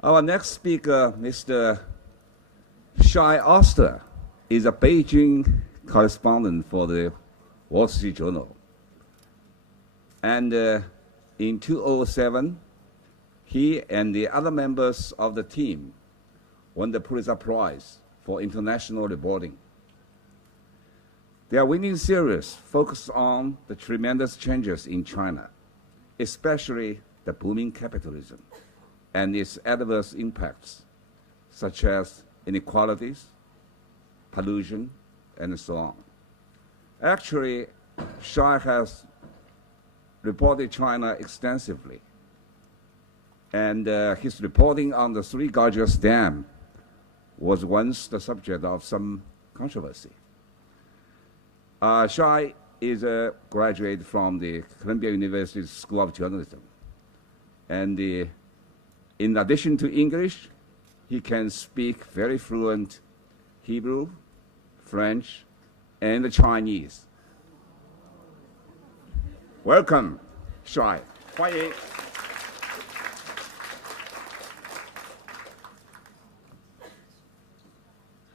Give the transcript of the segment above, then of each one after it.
Our next speaker, Mr. Shai Oster, is a Beijing correspondent for the Wall Street Journal. And in 2007, he and the other members of the team won the Pulitzer Prize for international reporting. Their winning series focused on the tremendous changes in China, especially the booming capitalism and its adverse impacts, such as inequalities, pollution, and so on. Actually, Shai has reported China extensively, and his reporting on the Three Gorges Dam was once the subject of some controversy. Shai is a graduate from the Columbia University School of Journalism, and in addition to English, he can speak very fluent Hebrew, French, and Chinese. Welcome, Shai. 欢迎。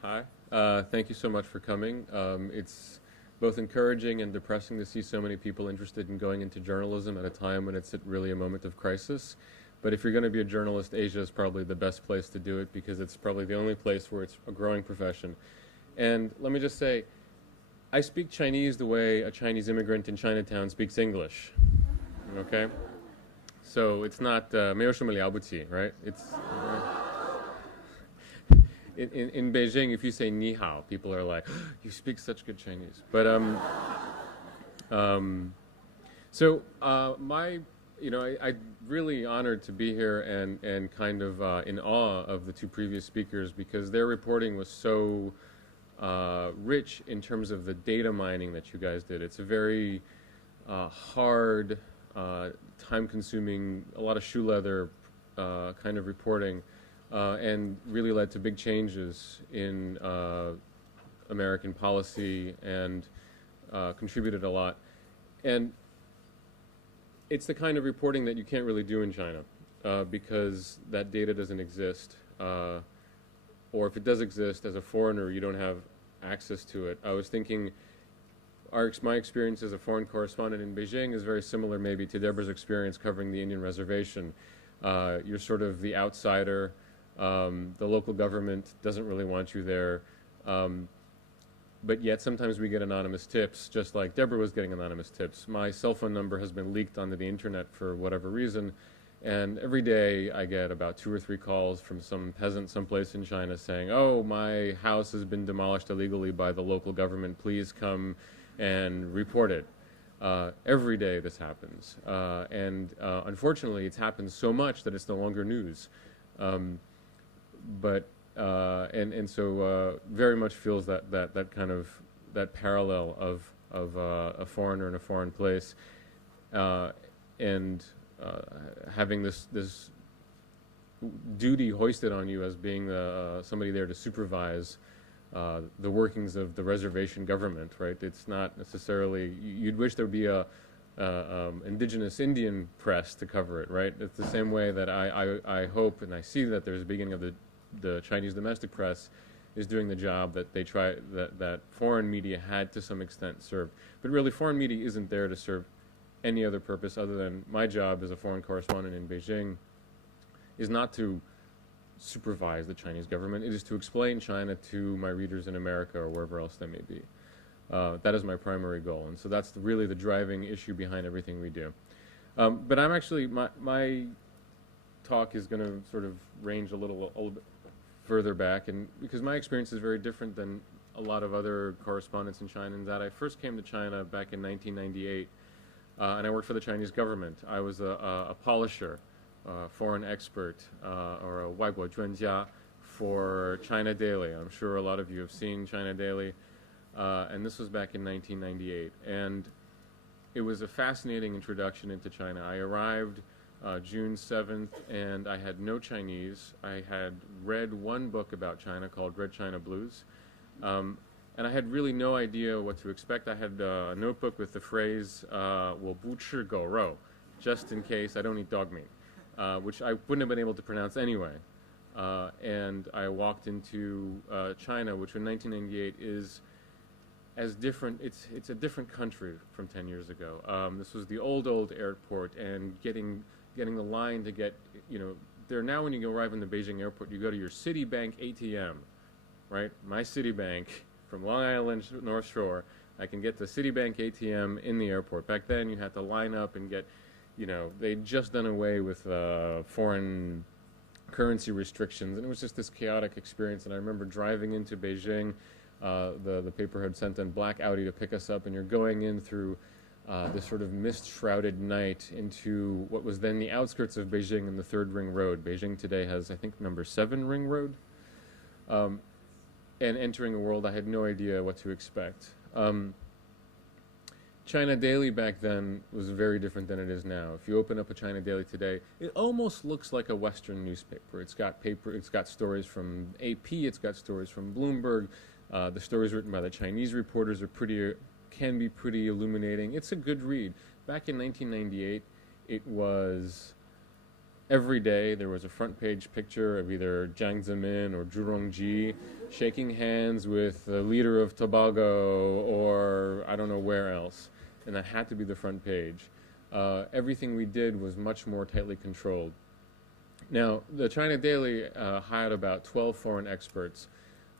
Hi, thank you so much for coming. It's both encouraging and depressing to see so many people interested in going into journalism at a time when it's really a moment of crisis. But if you're going to be a journalist, Asia is probably the best place to do it because it's probably the only place where it's a growing profession. And let me just say, I speak Chinese the way a Chinese immigrant in Chinatown speaks English. Okay? So it's not 没有什么了不起, right? It's in Beijing, if you say ni hao, people are like, oh, you speak such good Chinese. But I'm really honored to be here and kind of in awe of the two previous speakers because their reporting was so rich in terms of the data mining that you guys did. It's a very hard, time-consuming, a lot of shoe leather kind of reporting, and really led to big changes in American policy and contributed a lot. And it's the kind of reporting that you can't really do in China because that data doesn't exist. Or if it does exist, as a foreigner, you don't have access to it. I was thinking my experience as a foreign correspondent in Beijing is very similar maybe to Deborah's experience covering the Indian reservation. You're sort of the outsider. The local government doesn't really want you there. But yet sometimes we get anonymous tips, just like Deborah was getting anonymous tips. My cell phone number has been leaked onto the internet for whatever reason, and every day I get about 2 or 3 calls from some peasant someplace in China saying, oh, my house has been demolished illegally by the local government, please come and report it. Every day this happens, and unfortunately it's happened so much that it's no longer news. So very much feels that kind of that parallel of a foreigner in a foreign place, and having this duty hoisted on you as being somebody there to supervise the workings of the reservation government, right? It's not necessarily, you'd wish there would be a indigenous Indian press to cover it, right? It's the same way that I hope and I see that there's a beginning of the Chinese domestic press is doing the job that they try that foreign media had to some extent served. But really foreign media isn't there to serve any other purpose other than my job as a foreign correspondent in Beijing is not to supervise the Chinese government. It is to explain China to my readers in America or wherever else they may be. That is my primary goal, and so that's really the driving issue behind everything we do. But I'm actually, my talk is going to sort of range a little bit further back, and because my experience is very different than a lot of other correspondents in China, in that I first came to China back in 1998, and I worked for the Chinese government. I was a polisher, foreign expert, or a 外国专家 for China Daily. I'm sure a lot of you have seen China Daily, and this was back in 1998. And it was a fascinating introduction into China. I arrived June 7th, and I had no Chinese. I had read one book about China called Red China Blues, and I had really no idea what to expect. I had a notebook with the phrase, 我不吃狗肉, just in case I don't eat dog meat. which I wouldn't have been able to pronounce anyway. And I walked into China, which in 1998 is as different. It's a different country from 10 years ago. This was the old airport, and getting the line to get, there now when you arrive in the Beijing airport, you go to your Citibank ATM, right? My Citibank from Long Island North Shore. I can get the Citibank ATM in the airport. Back then, you had to line up and get, they'd just done away with foreign currency restrictions, and it was just this chaotic experience. And I remember driving into Beijing. The paper had sent in black Audi to pick us up, and you're going in through this sort of mist-shrouded night into what was then the outskirts of Beijing and the 3rd Ring Road. Beijing today has, I think, number 7 Ring Road. And entering a world I had no idea what to expect. China Daily back then was very different than it is now. If you open up a China Daily today, it almost looks like a Western newspaper. It's got stories from AP, it's got stories from Bloomberg. The stories written by the Chinese reporters can be pretty illuminating. It's a good read. Back in 1998, it was every day there was a front page picture of either Jiang Zemin or Zhu Rongji shaking hands with the leader of Tobago or I don't know where else. And that had to be the front page. Everything we did was much more tightly controlled. Now, the China Daily hired about 12 foreign experts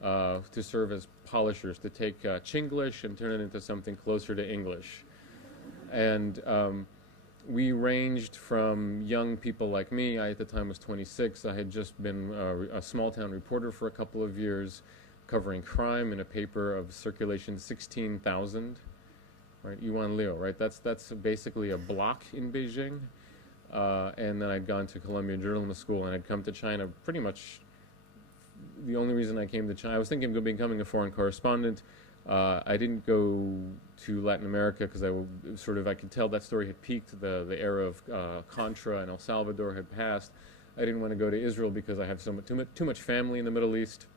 to serve as polishers, to take Chinglish and turn it into something closer to English. And we ranged from young people like me. I, at the time, was 26. I had just been a small-town reporter for a couple of years, covering crime in a paper of circulation 16,000. Right, Yuan Liu, right? That's basically a block in Beijing. And then I'd gone to Columbia Journalism School, and I'd come to China pretty much. The only reason I came to China, I was thinking of becoming a foreign correspondent. I didn't go to Latin America because I could tell that story had peaked. The era of Contra and El Salvador had passed. I didn't want to go to Israel because I have too much family in the Middle East.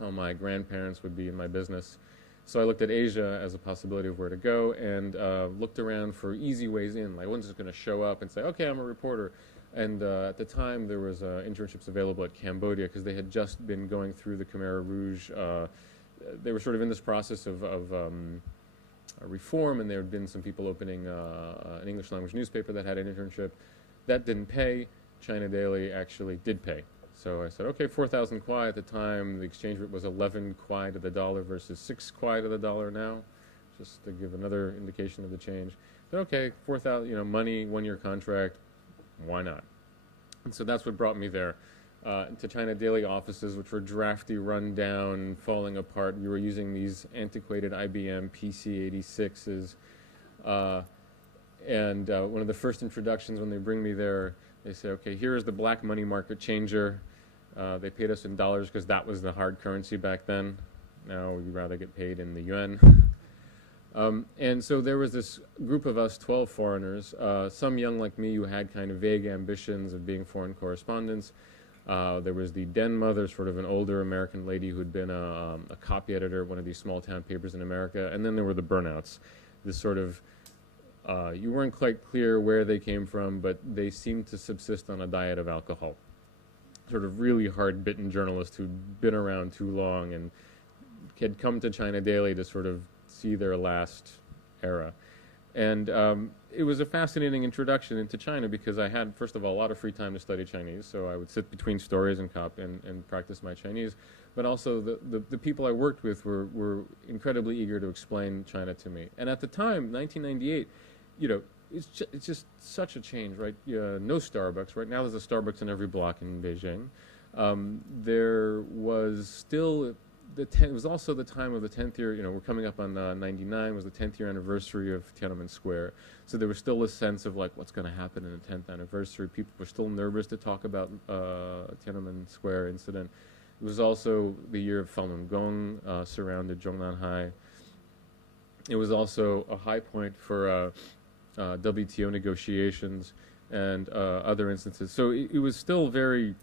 All my grandparents would be in my business. So I looked at Asia as a possibility of where to go, and looked around for easy ways in. I wasn't just going to show up and say, okay, I'm a reporter. And at the time, there was internships available at Cambodia because they had just been going through the Khmer Rouge. They were sort of in this process of reform, and there had been some people opening an English language newspaper that had an internship. That didn't pay. China Daily actually did pay. So I said, okay, 4,000 kwai at the time. The exchange rate was 11 kwai to the dollar versus 6 kwai to the dollar now, just to give another indication of the change. Then okay, 4,000, money, 1-year contract, why not? And so that's what brought me there, to China Daily offices, which were drafty, run down, falling apart. We were using these antiquated IBM PC-86s. And one of the first introductions when they bring me there, they say, okay, here's the black money market changer. They paid us in dollars because that was the hard currency back then. Now we'd rather get paid in the yuan. And so there was this group of us, 12 foreigners, some young like me who had kind of vague ambitions of being foreign correspondents. There was the den mother, sort of an older American lady who had been a copy editor at one of these small town papers in America. And then there were the burnouts, this sort of, you weren't quite clear where they came from, but they seemed to subsist on a diet of alcohol. Sort of really hard-bitten journalists who'd been around too long and had come to China Daily to sort of see their last era. And it was a fascinating introduction into China because I had, first of all, a lot of free time to study Chinese, so I would sit between stories and practice my Chinese. But also the people I worked with were incredibly eager to explain China to me. And at the time, 1998, it's just such a change, right? No Starbucks. Right now there's a Starbucks in every block in Beijing. There was still it was also the time of the 10th year, we're coming up on 99, was the 10th year anniversary of Tiananmen Square. So there was still a sense of like, what's going to happen in the 10th anniversary. People were still nervous to talk about Tiananmen Square incident. It was also the year of Falun Gong surrounded Zhongnanhai. It was also a high point for WTO negotiations and other instances. So it was still very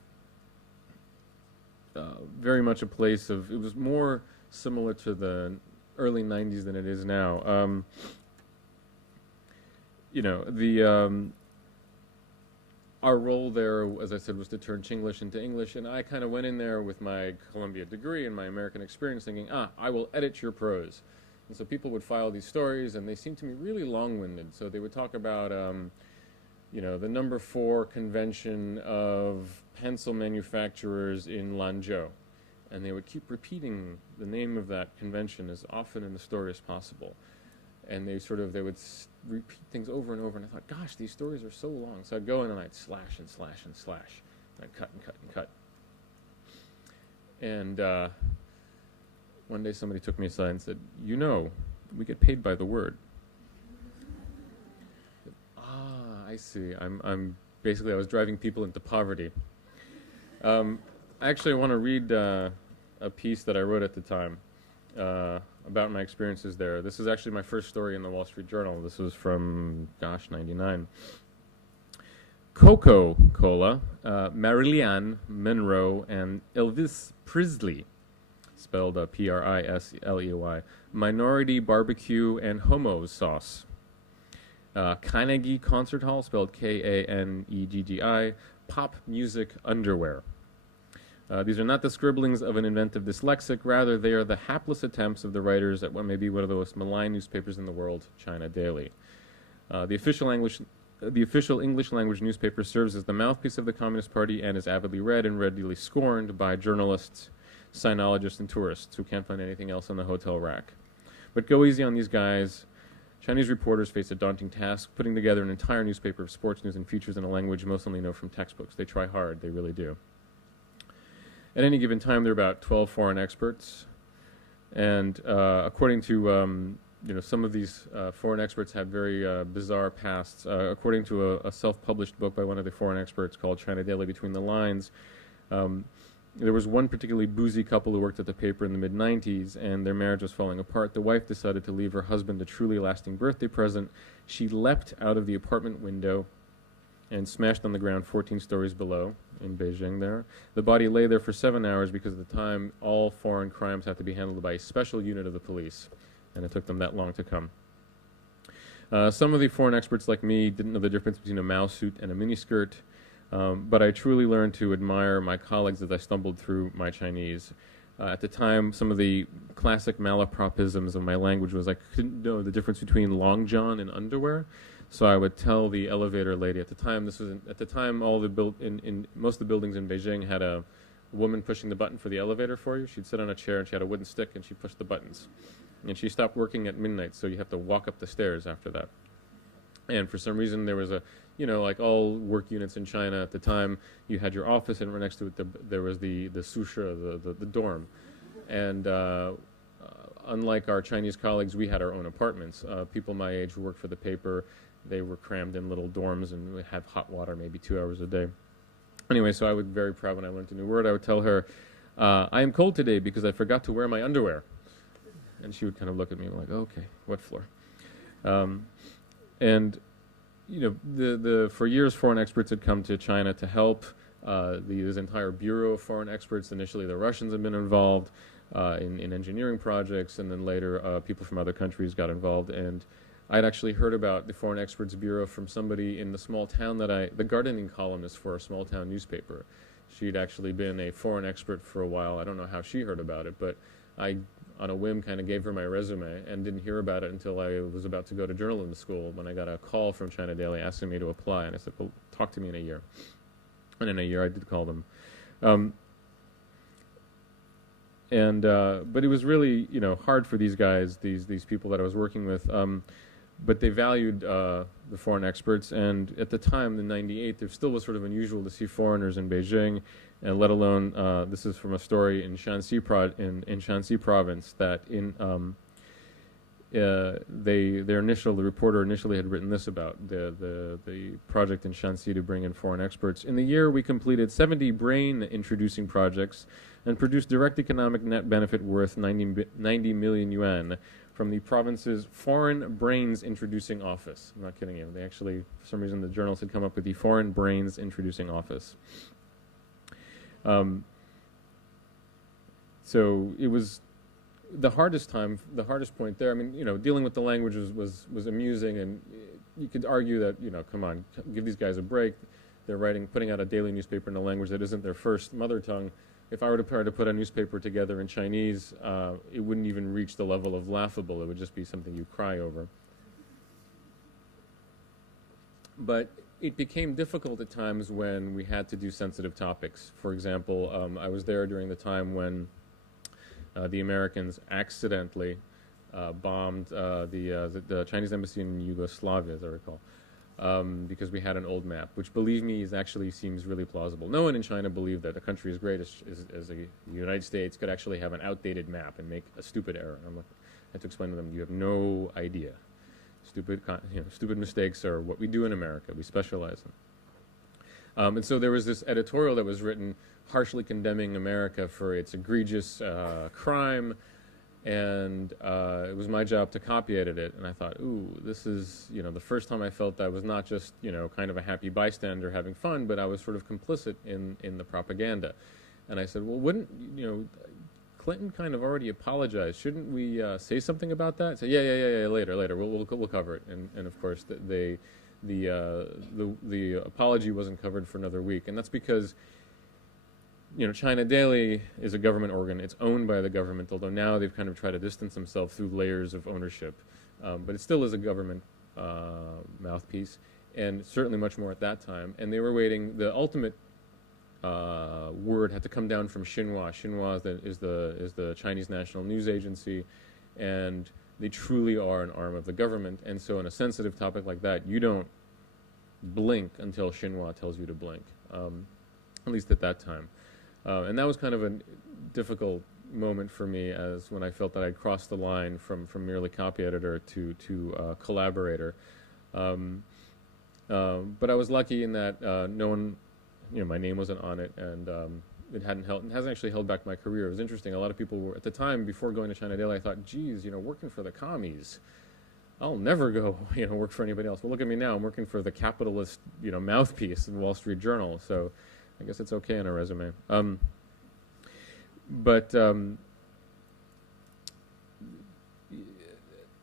much a place of, it was more similar to the early 90s than it is now. our role there, as I said, was to turn Chinglish into English, and I kind of went in there with my Columbia degree and my American experience thinking, I will edit your prose. And so people would file these stories, and they seemed to me really long-winded. So they would talk about, you know, the number 4 convention of pencil manufacturers in Lanzhou. And they would keep repeating the name of that convention as often in the story as possible. And they would repeat things over and over, and I thought, gosh, these stories are so long. So I'd go in and I'd slash and slash and slash, and I'd cut and cut and cut. And one day somebody took me aside and said, you know, we get paid by the word. I see. I'm basically, I was driving people into poverty. Actually, I want to read a piece that I wrote at the time about my experiences there. This is actually my first story in the Wall Street Journal. This was from, gosh, 99. Coca-Cola, Marilyn Monroe, and Elvis Presley, spelled P-R-I-S-L-E-Y, minority barbecue and homo sauce. Carnegie Concert Hall, spelled K-A-N-E-G-G-I, pop music underwear. These are not the scribblings of an inventive dyslexic. Rather, they are the hapless attempts of the writers at what may be one of the most malign newspapers in the world, China Daily. The official English language newspaper serves as the mouthpiece of the Communist Party and is avidly read and readily scorned by journalists, sinologists, and tourists who can't find anything else on the hotel rack. But go easy on these guys. Chinese reporters face a daunting task, putting together an entire newspaper of sports news and features in a language most only know from textbooks. They try hard, they really do. At any given time, there are about 12 foreign experts, and according to some of these foreign experts had very bizarre pasts. According to a self-published book by one of the foreign experts called China Daily Between the Lines, there was one particularly boozy couple who worked at the paper in the mid-90s, and their marriage was falling apart. The wife decided to leave her husband a truly lasting birthday present. She leapt out of the apartment window and smashed on the ground 14 stories below in Beijing there. The body lay there for 7 hours because at the time all foreign crimes had to be handled by a special unit of the police, and it took them that long to come. Some of the foreign experts like me didn't know the difference between a Mao suit and a miniskirt, but I truly learned to admire my colleagues as I stumbled through my Chinese. At the time, some of the classic malapropisms of my language was I couldn't know the difference between long john and underwear. So I would tell the elevator lady at the time. All the in most of the buildings in Beijing had a woman pushing the button for the elevator for you. She'd sit on a chair and she had a wooden stick and she pushed the buttons. And she stopped working at midnight, so you have to walk up the stairs after that. And for some reason there was like all work units in China at the time, you had your office and right next to it there was the susha, the dorm. And unlike our Chinese colleagues, we had our own apartments. People my age who worked for the paper, they were crammed in little dorms and would have hot water maybe 2 hours a day. Anyway, so I was very proud when I learned a new word. I would tell her, I am cold today because I forgot to wear my underwear. And she would kind of look at me like, oh, okay, what floor? And for years, foreign experts had come to China to help. This entire bureau of foreign experts. Initially, the Russians had been involved in engineering projects, and then later people from other countries got involved. And I'd actually heard about the Foreign Experts Bureau from somebody in the small town the gardening columnist for a small town newspaper. She'd actually been a foreign expert for a while. I don't know how she heard about it, but I, on a whim, kind of gave her my resume and didn't hear about it until I was about to go to journalism school when I got a call from China Daily asking me to apply. And I said, well, talk to me in a year. And in a year, I did call them. But it was really, hard for these guys, these people that I was working with. But they valued the foreign experts, and at the time, in '98, there still was sort of unusual to see foreigners in Beijing, and let alone, this is from a story in Shanxi province, that the reporter initially had written this about the project in Shanxi to bring in foreign experts. In the year, we completed 70 brain-introducing projects and produced direct economic net benefit worth 90 million yuan from the province's Foreign Brains Introducing Office. I'm not kidding you. They actually, for some reason, the journals had come up with the Foreign Brains Introducing Office. So it was the hardest point there. I mean, dealing with the language was amusing, and you could argue that, come on, give these guys a break. they're putting out a daily newspaper in a language that isn't their first mother tongue. If I were to try to put a newspaper together in Chinese, it wouldn't even reach the level of laughable. It would just be something you cry over. But it became difficult at times when we had to do sensitive topics. For example, I was there during the time when the Americans accidentally bombed the Chinese embassy in Yugoslavia, as I recall, because we had an old map, which, believe me, actually seems really plausible. No one in China believed that a country as great as the United States could actually have an outdated map and make a stupid error. I had to explain to them, you have no idea. Stupid mistakes are what we do in America. We specialize in. And so there was this editorial that was written harshly condemning America for its egregious crime, and it was my job to copy edit it. And I thought, ooh, this is, the first time I felt I was not just, kind of a happy bystander having fun, but I was sort of complicit in the propaganda. And I said, well, wouldn't, Clinton kind of already apologized. Shouldn't we say something about that? So yeah, later. We'll cover it. And of course, the apology wasn't covered for another week, and that's because China Daily is a government organ. It's owned by the government, although now they've kind of tried to distance themselves through layers of ownership. But it still is a government mouthpiece, and certainly much more at that time. And they were waiting. The ultimate word had to come down from Xinhua. Xinhua is the Chinese national news agency, and they truly are an arm of the government. And so, on a sensitive topic like that, you don't blink until Xinhua tells you to blink. At least at that time, and that was kind of a difficult moment for me, as when I felt that I'd crossed the line from merely copy editor to collaborator. But I was lucky in that no one. My name wasn't on it, and it hasn't actually held back my career. It was interesting. A lot of people were, at the time, before going to China Daily, I thought, geez, working for the commies, I'll never go, work for anybody else. Well, look at me now. I'm working for the capitalist, mouthpiece of the Wall Street Journal. So I guess it's okay in a resume.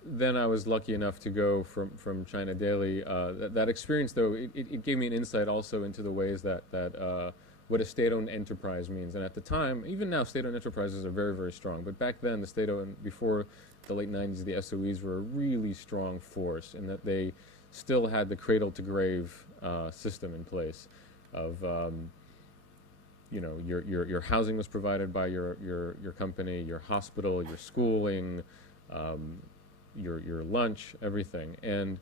Then I was lucky enough to go from China Daily. That experience, though, it gave me an insight also into the ways that what a state-owned enterprise means. And at the time, even now, state-owned enterprises are very, very strong. But back then, the state-owned, before the late 90s, the SOEs were a really strong force in that they still had the cradle-to-grave system in place of, your housing was provided by your company, your hospital, your schooling, your lunch, everything. And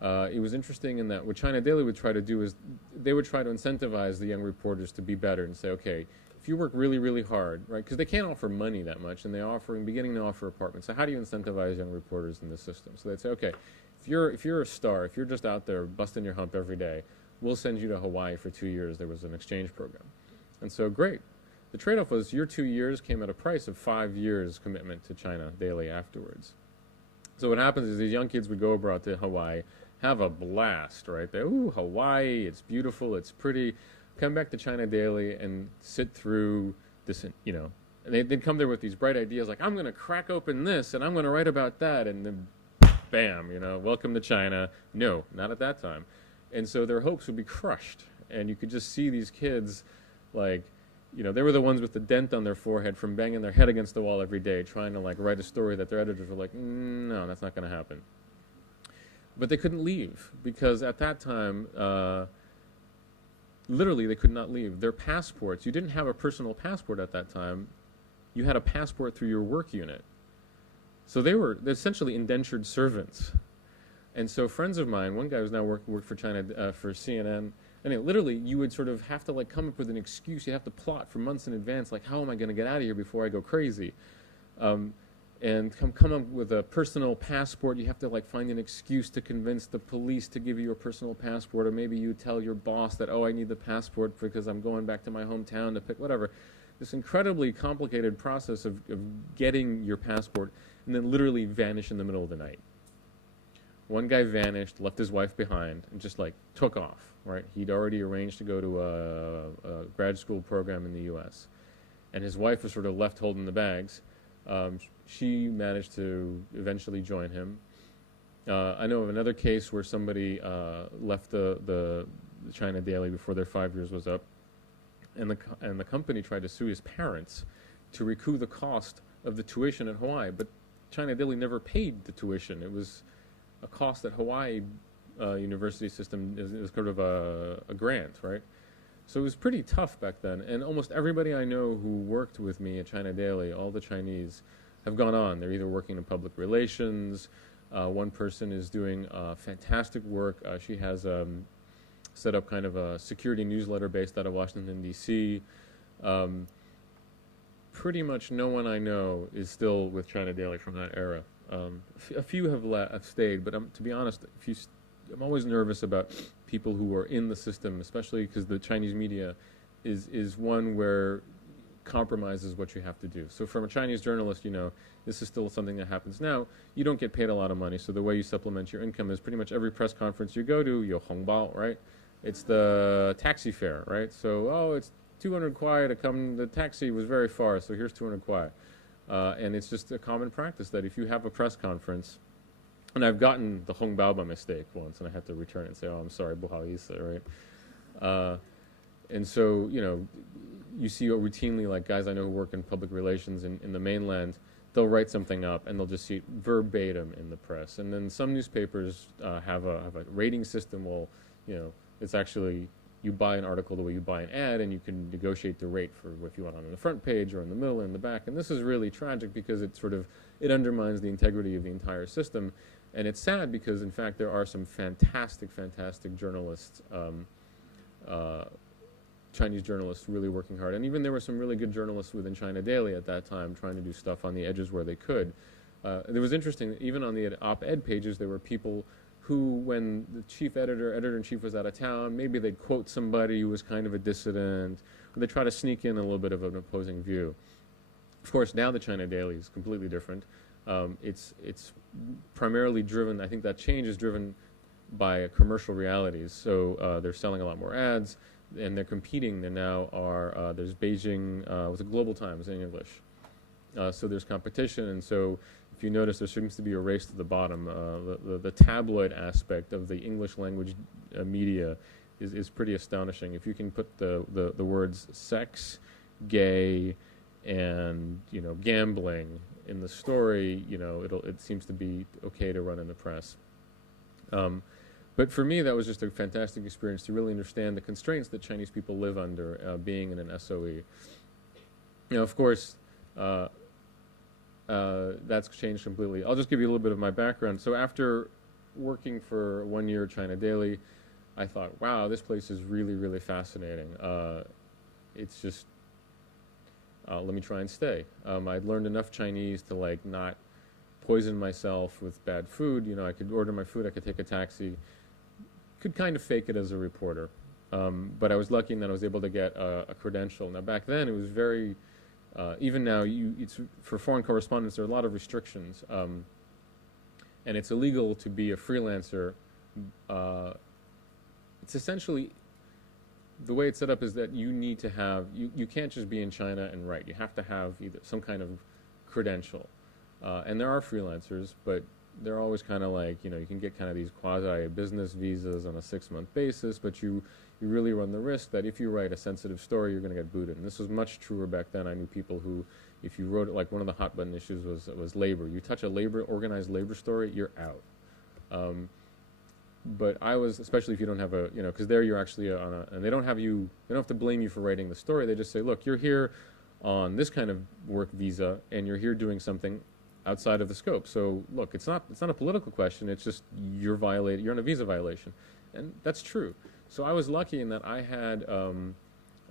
it was interesting in that what China Daily would try to do is they would try to incentivize the young reporters to be better and say, okay, if you work really, really hard, right, because they can't offer money that much, and beginning to offer apartments. So how do you incentivize young reporters in this system? So they'd say, okay, if you're a star, if you're just out there busting your hump every day, we'll send you to Hawaii for 2 years. There was an exchange program. And so great. The trade-off was your 2 years came at a price of 5 years commitment to China Daily afterwards. So what happens is these young kids would go abroad to Hawaii, have a blast, right? Ooh, Hawaii, it's beautiful, it's pretty. Come back to China Daily and sit through this, and they'd come there with these bright ideas like, I'm going to crack open this and I'm going to write about that, and then bam, welcome to China. No, not at that time. And so their hopes would be crushed, and you could just see these kids like, they were the ones with the dent on their forehead from banging their head against the wall every day trying to write a story that their editors were like, no, that's not going to happen. But they couldn't leave because at that time, literally they could not leave. Their passports, you didn't have a personal passport at that time. You had a passport through your work unit. So they're essentially indentured servants. And so friends of mine, one guy who's now worked for China, for CNN, and literally, you would sort of have to come up with an excuse. You have to plot for months in advance, how am I going to get out of here before I go crazy? And come up with a personal passport. You have to find an excuse to convince the police to give you your personal passport, or maybe you tell your boss that, I need the passport because I'm going back to my hometown to pick whatever. This incredibly complicated process of getting your passport, and then literally vanish in the middle of the night. One guy vanished, left his wife behind, and just took off. Right, he'd already arranged to go to a grad school program in the U.S., and his wife was sort of left holding the bags. She managed to eventually join him. I know of another case where somebody left the the China Daily before their 5 years was up, and the company tried to sue his parents to recoup the cost of the tuition at Hawaii, but China Daily never paid the tuition. It was a cost that Hawaii university system is sort of a grant, right? So it was pretty tough back then, and almost everybody I know who worked with me at China Daily, all the Chinese, have gone on. They're either working in public relations. One person is doing fantastic work. She has set up kind of a security newsletter based out of Washington, D.C. Pretty much no one I know is still with China Daily from that era. A few have stayed, but to be honest, I'm always nervous about people who are in the system, especially because the Chinese media is one where compromise is what you have to do. So from a Chinese journalist, you know, this is still something that happens now. You don't get paid a lot of money, so the way you supplement your income is pretty much every press conference you go to, you hongbao, right? It's the taxi fare, right? So, oh, it's 200 kwai to come, the taxi was very far, so here's 200 kwai. And it's just a common practice that if you have a press conference, and I've gotten the hongbao by mistake once, and I had to return it and say, oh, I'm sorry, 不好意思, right? And so, you know, you see routinely, like guys I know who work in public relations in the mainland, they'll write something up and they'll just see it verbatim in the press. And then some newspapers have a rating system. Well, you know, it's actually, you buy an article the way you buy an ad, and you can negotiate the rate for if you want on the front page or in the middle or in the back. And this is really tragic because it undermines the integrity of the entire system. And it's sad because, in fact, there are some fantastic, fantastic journalists, Chinese journalists really working hard. And even there were some really good journalists within China Daily at that time trying to do stuff on the edges where they could. It was interesting, even on the op-ed pages, there were people who, when the chief editor-in-chief was out of town, maybe they'd quote somebody who was kind of a dissident, or they'd try to sneak in a little bit of an opposing view. Of course, now the China Daily is completely different. It's primarily driven, I think that change is driven by commercial realities. So they're selling a lot more ads, and they're competing. There now are, there's Beijing, with the Global Times in English. So there's competition, and so if you notice, there seems to be a race to the bottom. The tabloid aspect of the English language media is pretty astonishing. If you can put the words sex, gay, and, you know, gambling in the story, you know, it seems to be okay to run in the press. But for me, that was just a fantastic experience to really understand the constraints that Chinese people live under being in an SOE. You know, of course, that's changed completely. I'll just give you a little bit of my background. So after working for 1 year at China Daily, I thought, wow, this place is really, really fascinating. It's just, let me try and stay. I'd learned enough Chinese to, like, not poison myself with bad food. You know, I could order my food, I could take a taxi, could kind of fake it as a reporter. But I was lucky in that I was able to get a credential. Now, back then, it was very, even now, for foreign correspondents, there are a lot of restrictions. And it's illegal to be a freelancer. It's essentially, the way it's set up is that you need to have, you can't just be in China and write. You have to have either some kind of credential. And there are freelancers, but they're always kind of like, you know, you can get kind of these quasi-business visas on a 6-month basis, but you really run the risk that if you write a sensitive story, you're going to get booted. And this was much truer back then. I knew people who, if you wrote it, like one of the hot button issues was labor. You touch a organized labor story, you're out. But I was, especially if you don't have a, you know, because there you're actually on a, and they don't have to blame you for writing the story. They just say, look, you're here on this kind of work visa, and you're here doing something outside of the scope. So look, it's not a political question. It's just you're on a visa violation, and that's true. So I was lucky in that I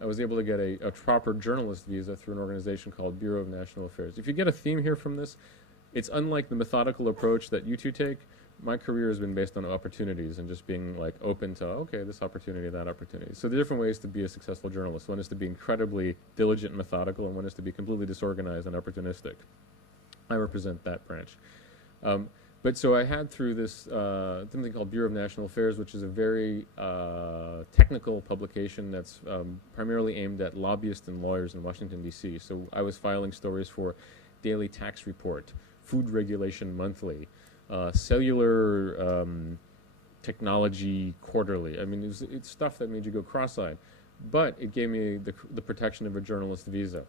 was able to get a proper journalist visa through an organization called Bureau of National Affairs. If you get a theme here from this, it's unlike the methodical approach that you two take. My career has been based on opportunities and just being like open to, okay, this opportunity, that opportunity. So the different ways to be a successful journalist. One is to be incredibly diligent and methodical, and one is to be completely disorganized and opportunistic. I represent that branch. But so I had through this something called Bureau of National Affairs, which is a very technical publication that's primarily aimed at lobbyists and lawyers in Washington, D.C. So I was filing stories for Daily Tax Report, Food Regulation Monthly, cellular technology quarterly. I mean, it's stuff that made you go cross-eyed. But it gave me the protection of a journalist visa,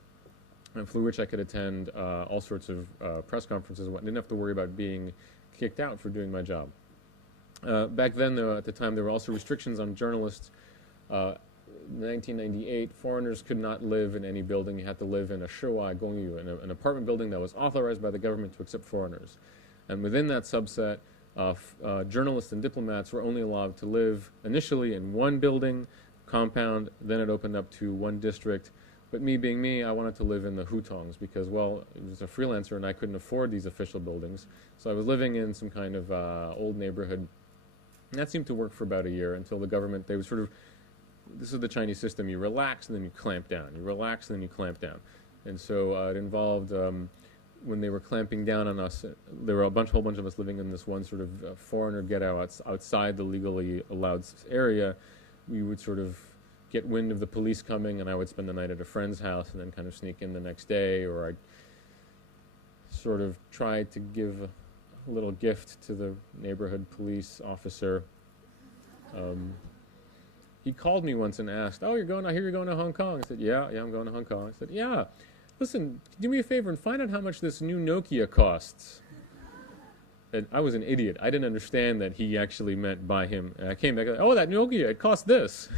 and through which I could attend all sorts of press conferences. I didn't have to worry about being kicked out for doing my job. Back then, though, at the time, there were also restrictions on journalists. In 1998, foreigners could not live in any building. You had to live in a Shiwai Gongyu, an apartment building that was authorized by the government to accept foreigners. And within that subset, journalists and diplomats were only allowed to live initially in one building, compound, then it opened up to one district. But me being me, I wanted to live in the hutongs because, well, I was a freelancer and I couldn't afford these official buildings. So I was living in some kind of old neighborhood. And that seemed to work for about a year until the government, they would sort of, this is the Chinese system, you relax and then you clamp down. You relax and then you clamp down. And so it involved, when they were clamping down on us, there were whole bunch of us living in this one sort of foreigner ghetto outside the legally allowed area. We would sort of get wind of the police coming, and I would spend the night at a friend's house and then kind of sneak in the next day, or I'd sort of try to give a little gift to the neighborhood police officer. He called me once and asked, "Oh, I hear you're going to Hong Kong." I said, yeah, I'm going to Hong Kong. I said, "Yeah, listen, do me a favor and find out how much this new Nokia costs." And I was an idiot. I didn't understand that he actually meant buy him. And I came back, "Oh, that Nokia, it cost this."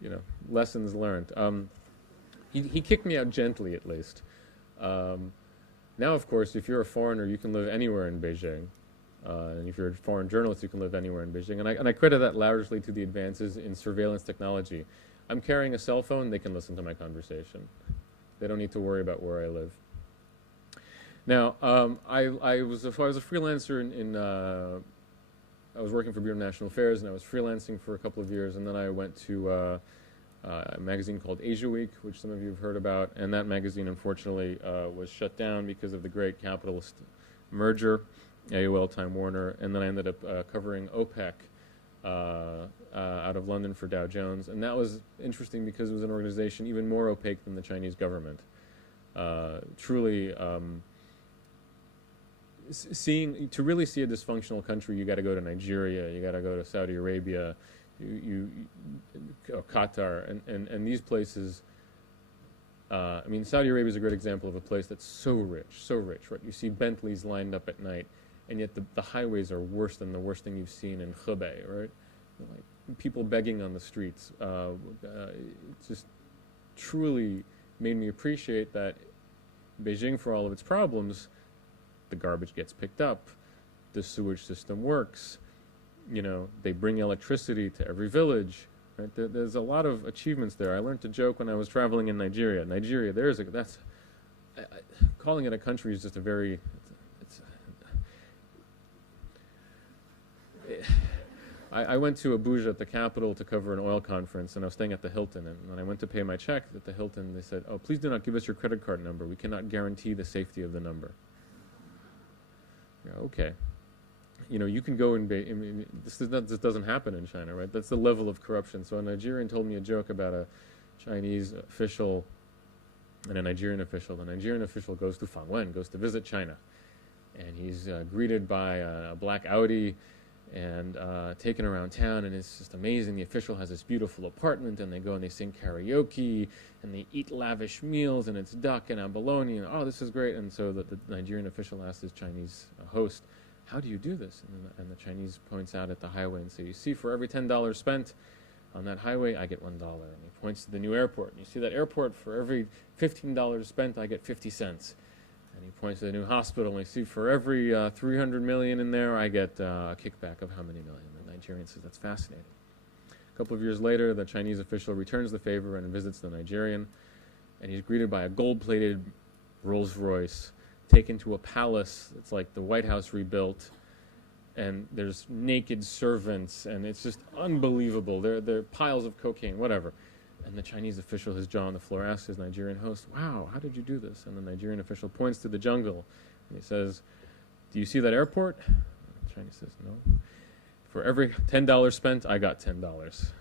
You know, lessons learned. He kicked me out gently, at least. Now, of course, if you're a foreigner, you can live anywhere in Beijing. And if you're a foreign journalist, you can live anywhere in Beijing. And I credit that largely to the advances in surveillance technology. I'm carrying a cell phone, they can listen to my conversation. They don't need to worry about where I live. Now, I was a freelancer I was working for Bureau of National Affairs, and I was freelancing for a couple of years, and then I went to a magazine called Asia Week, which some of you have heard about, and that magazine, unfortunately, was shut down because of the great capitalist merger, AOL, Time Warner, and then I ended up covering OPEC out of London for Dow Jones, and that was interesting because it was an organization even more opaque than the Chinese government. Truly, to really see a dysfunctional country, you got to go to Nigeria, you got to go to Saudi Arabia, Qatar, and these places. I mean, Saudi Arabia is a great example of a place that's so rich, right? You see Bentleys lined up at night, and yet the highways are worse than the worst thing you've seen in Hebei, right? Like people begging on the streets. It just truly made me appreciate that Beijing, for all of its problems, the garbage gets picked up, the sewage system works, you know, they bring electricity to every village, right? There's a lot of achievements there. I learned to joke when I was traveling in Nigeria. Calling it a country is just a very, I went to Abuja at the capital to cover an oil conference, and I was staying at the Hilton, and when I went to pay my check at the Hilton, they said, "Oh, please do not give us your credit card number. We cannot guarantee the safety of the number." Yeah, okay. You know, you can go this doesn't happen in China, right? That's the level of corruption. So a Nigerian told me a joke about a Chinese official and a Nigerian official. The Nigerian official goes to Fangwen, goes to visit China, and he's greeted by a black Audi and taken around town, and it's just amazing. The official has this beautiful apartment, and they go and they sing karaoke, and they eat lavish meals, and it's duck and abalone, and oh, this is great. And so the Nigerian official asks his Chinese host, "How do you do this?" And the Chinese points out at the highway and say, "You see, for every $10 spent on that highway, I get $1. And he points to the new airport. And you see that airport, for every $15 spent, I get 50 cents. And he points to the new hospital, and we see for every 300 million in there, I get a kickback of how many million? The Nigerian says, "That's fascinating." A couple of years later, the Chinese official returns the favor and visits the Nigerian, and he's greeted by a gold-plated Rolls Royce, taken to a palace. It's like the White House rebuilt, and there's naked servants, and it's just unbelievable. There are piles of cocaine, whatever. And the Chinese official, his jaw on the floor, asks his Nigerian host, "Wow, how did you do this?" And the Nigerian official points to the jungle, and he says, "Do you see that airport?" And the Chinese says, "No. For every $10 spent, I got $10.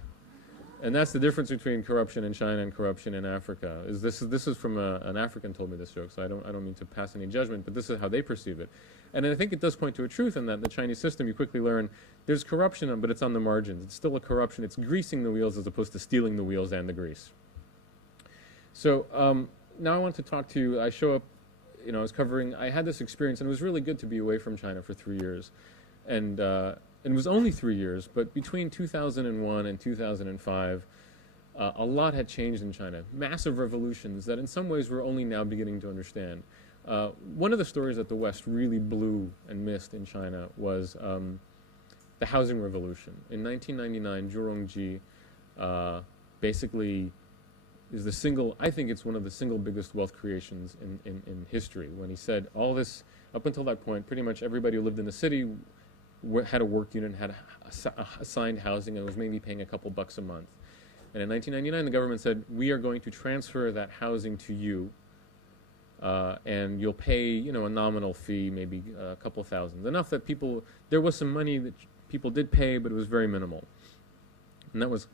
And that's the difference between corruption in China and corruption in Africa. This is from an African told me this joke, so I don't mean to pass any judgment, but this is how they perceive it. And I think it does point to a truth in that the Chinese system, you quickly learn there's corruption, but it's on the margins. It's still a corruption. It's greasing the wheels as opposed to stealing the wheels and the grease. So now I want to talk to you. I show up, I had this experience, and it was really good to be away from China for 3 years. And it was only 3 years, but between 2001 and 2005, a lot had changed in China. Massive revolutions that in some ways we're only now beginning to understand. One of the stories that the West really blew and missed in China was the housing revolution. In 1999, Zhu Rongji basically is I think it's one of the single biggest wealth creations in history, when he said all this, up until that point, pretty much everybody who lived in the city had a work unit, had assigned housing, and was maybe paying a couple bucks a month. And in 1999, the government said, we are going to transfer that housing to you, and you'll pay, a nominal fee, maybe a couple thousand. Enough that there was some money that people did pay, but it was very minimal. And that was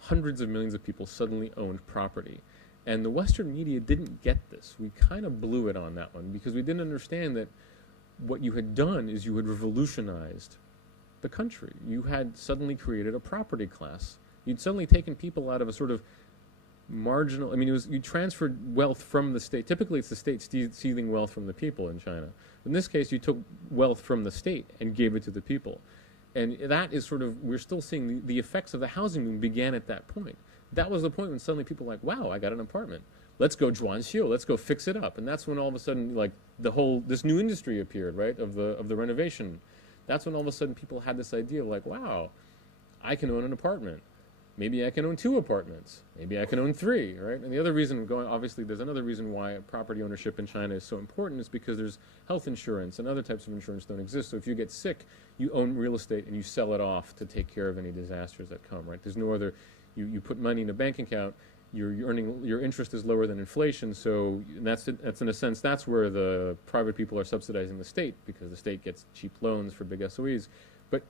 hundreds of millions of people suddenly owned property. And the Western media didn't get this. We kind of blew it on that one, because we didn't understand that what you had done is you had revolutionized the country. You had suddenly created a property class. You'd suddenly taken people out of a sort of marginal, you transferred wealth from the state. Typically it's the state stealing wealth from the people in China. In this case, you took wealth from the state and gave it to the people. And that is we're still seeing the effects of the housing boom began at that point. That was the point when suddenly people were like, wow, I got an apartment. Let's go Zhuanxiu, let's go fix it up. And that's when all of a sudden, this new industry appeared, right, of the renovation. That's when all of a sudden people had this idea of wow, I can own an apartment. Maybe I can own 2 apartments. Maybe I can own 3, right? And the other reason, obviously there's another reason why property ownership in China is so important, is because there's health insurance and other types of insurance don't exist. So if you get sick, you own real estate and you sell it off to take care of any disasters that come, right? There's no other, you put money in a bank account, your interest is lower than inflation, so that's in a sense, that's where the private people are subsidizing the state, because the state gets cheap loans for big SOEs. But,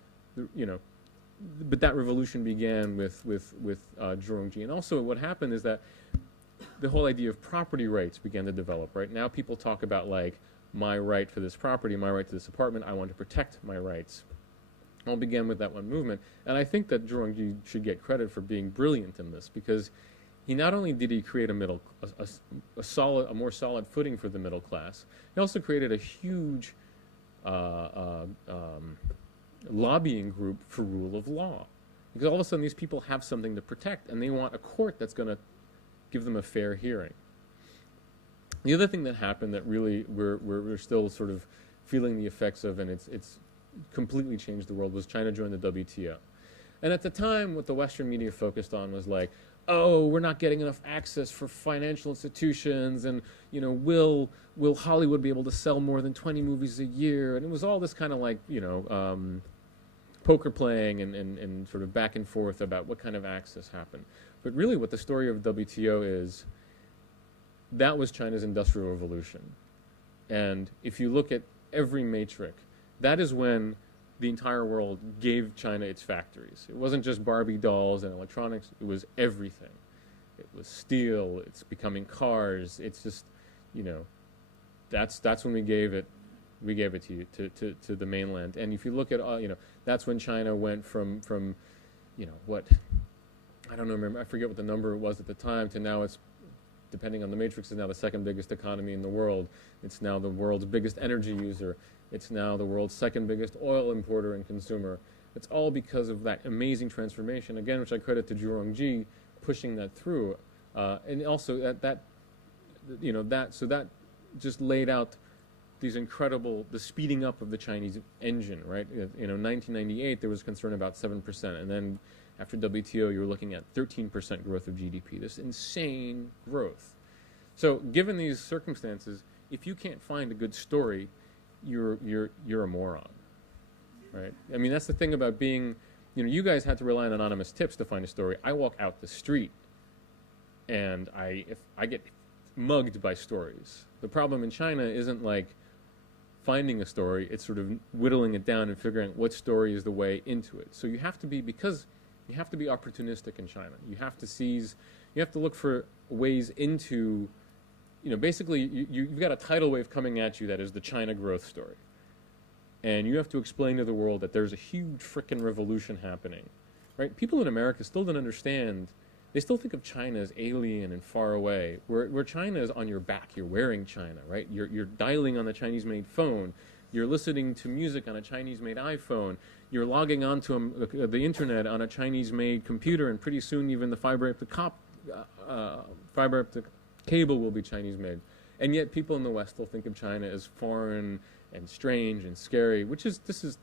but that revolution began with Zhu Rongji. And also what happened is that the whole idea of property rights began to develop, right? Now people talk about my right for this property, my right to this apartment, I want to protect my rights. All began with that one movement. And I think that Zhu Rongji should get credit for being brilliant in this, because he not only did he create a more solid footing for the middle class, he also created a huge lobbying group for rule of law. Because all of a sudden these people have something to protect, and they want a court that's going to give them a fair hearing. The other thing that happened that really we're still sort of feeling the effects of, and it's completely changed the world, was China joined the WTO. And at the time, what the Western media focused on was oh, we're not getting enough access for financial institutions, and will Hollywood be able to sell more than 20 movies a year? And it was all this kind of poker playing and sort of back and forth about what kind of access happened. But really what the story of WTO is, that was China's industrial revolution. And if you look at every matrix, that is when the entire world gave China its factories. It wasn't just Barbie dolls and electronics, it was everything. It was steel, it's becoming cars, it's just, that's when we gave it to you, to the mainland. And if you look at, that's when China went from what, I don't remember, I forget what the number was at the time, to now it's, depending on the matrix, is now the second biggest economy in the world. It's now the world's biggest energy user. It's now the world's second biggest oil importer and consumer. It's all because of that amazing transformation, again, which I credit to Zhu Rongji pushing that through. And also that just laid out these the speeding up of the Chinese engine, right? 1998, there was concern about 7%, and then after WTO, you were looking at 13% growth of GDP, this insane growth. So given these circumstances, if you can't find a good story, you're a moron, right? I mean, that's the thing about being, you guys had to rely on anonymous tips to find a story. I walk out the street, and if I get mugged by stories. The problem in China isn't finding a story, it's sort of whittling it down and figuring out what story is the way into it. So you have to be, because You have to be opportunistic in China. You have to look for ways into, basically you've got a tidal wave coming at you that is the China growth story. And you have to explain to the world that there's a huge frickin' revolution happening, right? People in America still don't understand. They still think of China as alien and far away, where China is on your back. You're wearing China, right? You're dialing on a Chinese-made phone. You're listening to music on a Chinese-made iPhone. You're logging onto the internet on a Chinese-made computer, and pretty soon even the fiber optic cable will be Chinese-made. And yet people in the West still think of China as foreign and strange and scary, this is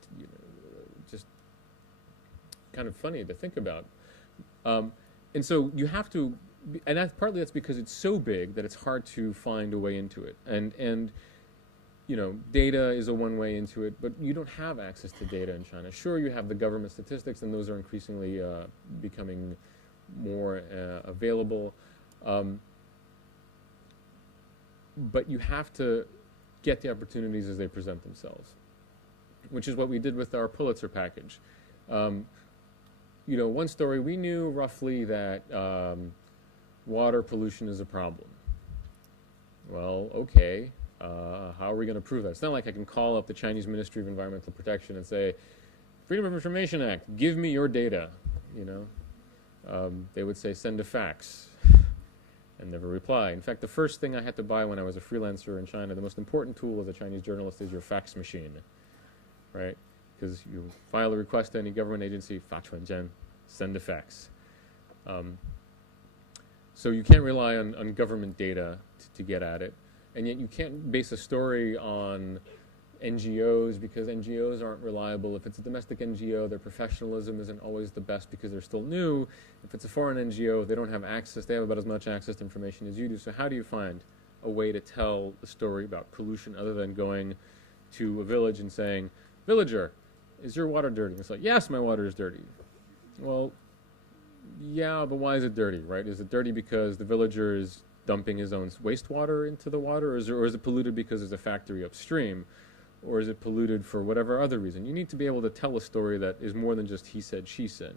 just kind of funny to think about. And so you have to, and that's because it's so big that it's hard to find a way into it. And data is a one way into it, but you don't have access to data in China. Sure, you have the government statistics, and those are increasingly becoming more available. But you have to get the opportunities as they present themselves, which is what we did with our Pulitzer package. One story, we knew roughly that water pollution is a problem. Well, okay, how are we going to prove that? It's not like I can call up the Chinese Ministry of Environmental Protection and say, Freedom of Information Act, give me your data, They would say, send a fax, and never reply. In fact, the first thing I had to buy when I was a freelancer in China, the most important tool as a Chinese journalist is your fax machine, right? Because you file a request to any government agency, fachuanzhen, send a fax. So you can't rely on government data to get at it. And yet you can't base a story on NGOs because NGOs aren't reliable. If it's a domestic NGO, their professionalism isn't always the best because they're still new. If it's a foreign NGO, they don't have access. They have about as much access to information as you do. So how do you find a way to tell the story about pollution other than going to a village and saying, villager, is your water dirty? And it's like, yes, my water is dirty. Well, yeah, but why is it dirty, right? Is it dirty because the villager is dumping his own wastewater into the water, or is it polluted because there's a factory upstream, or is it polluted for whatever other reason? You need to be able to tell a story that is more than just he said, she said.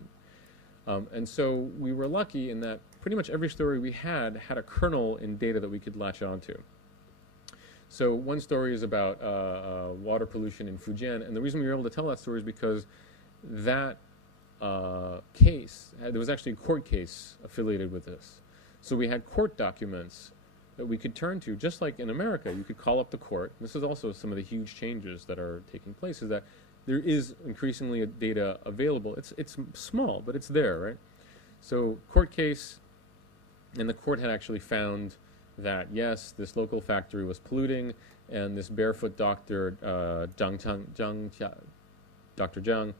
And so we were lucky in that pretty much every story we had a kernel in data that we could latch onto. So one story is about water pollution in Fujian, and the reason we were able to tell that story is because that case, there was actually a court case affiliated with this. So we had court documents that we could turn to, just like in America. You could call up the court. This is also some of the huge changes that are taking place, is that there is increasingly data available. It's small, but it's there, right? So court case, and the court had actually found that, yes, this local factory was polluting, and this barefoot doctor, Dr. Zhang,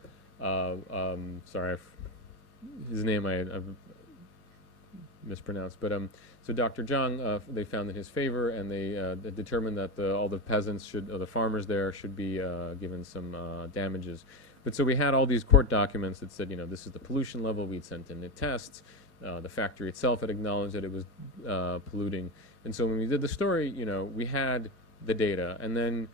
sorry, his name I've mispronounced, but so Dr. Zhang, they found in his favor, and they determined that all the peasants the farmers there should be given some damages. But so we had all these court documents that said, this is the pollution level. We'd sent in the tests. The factory itself had acknowledged that it was polluting. And so when we did the story, we had the data, and then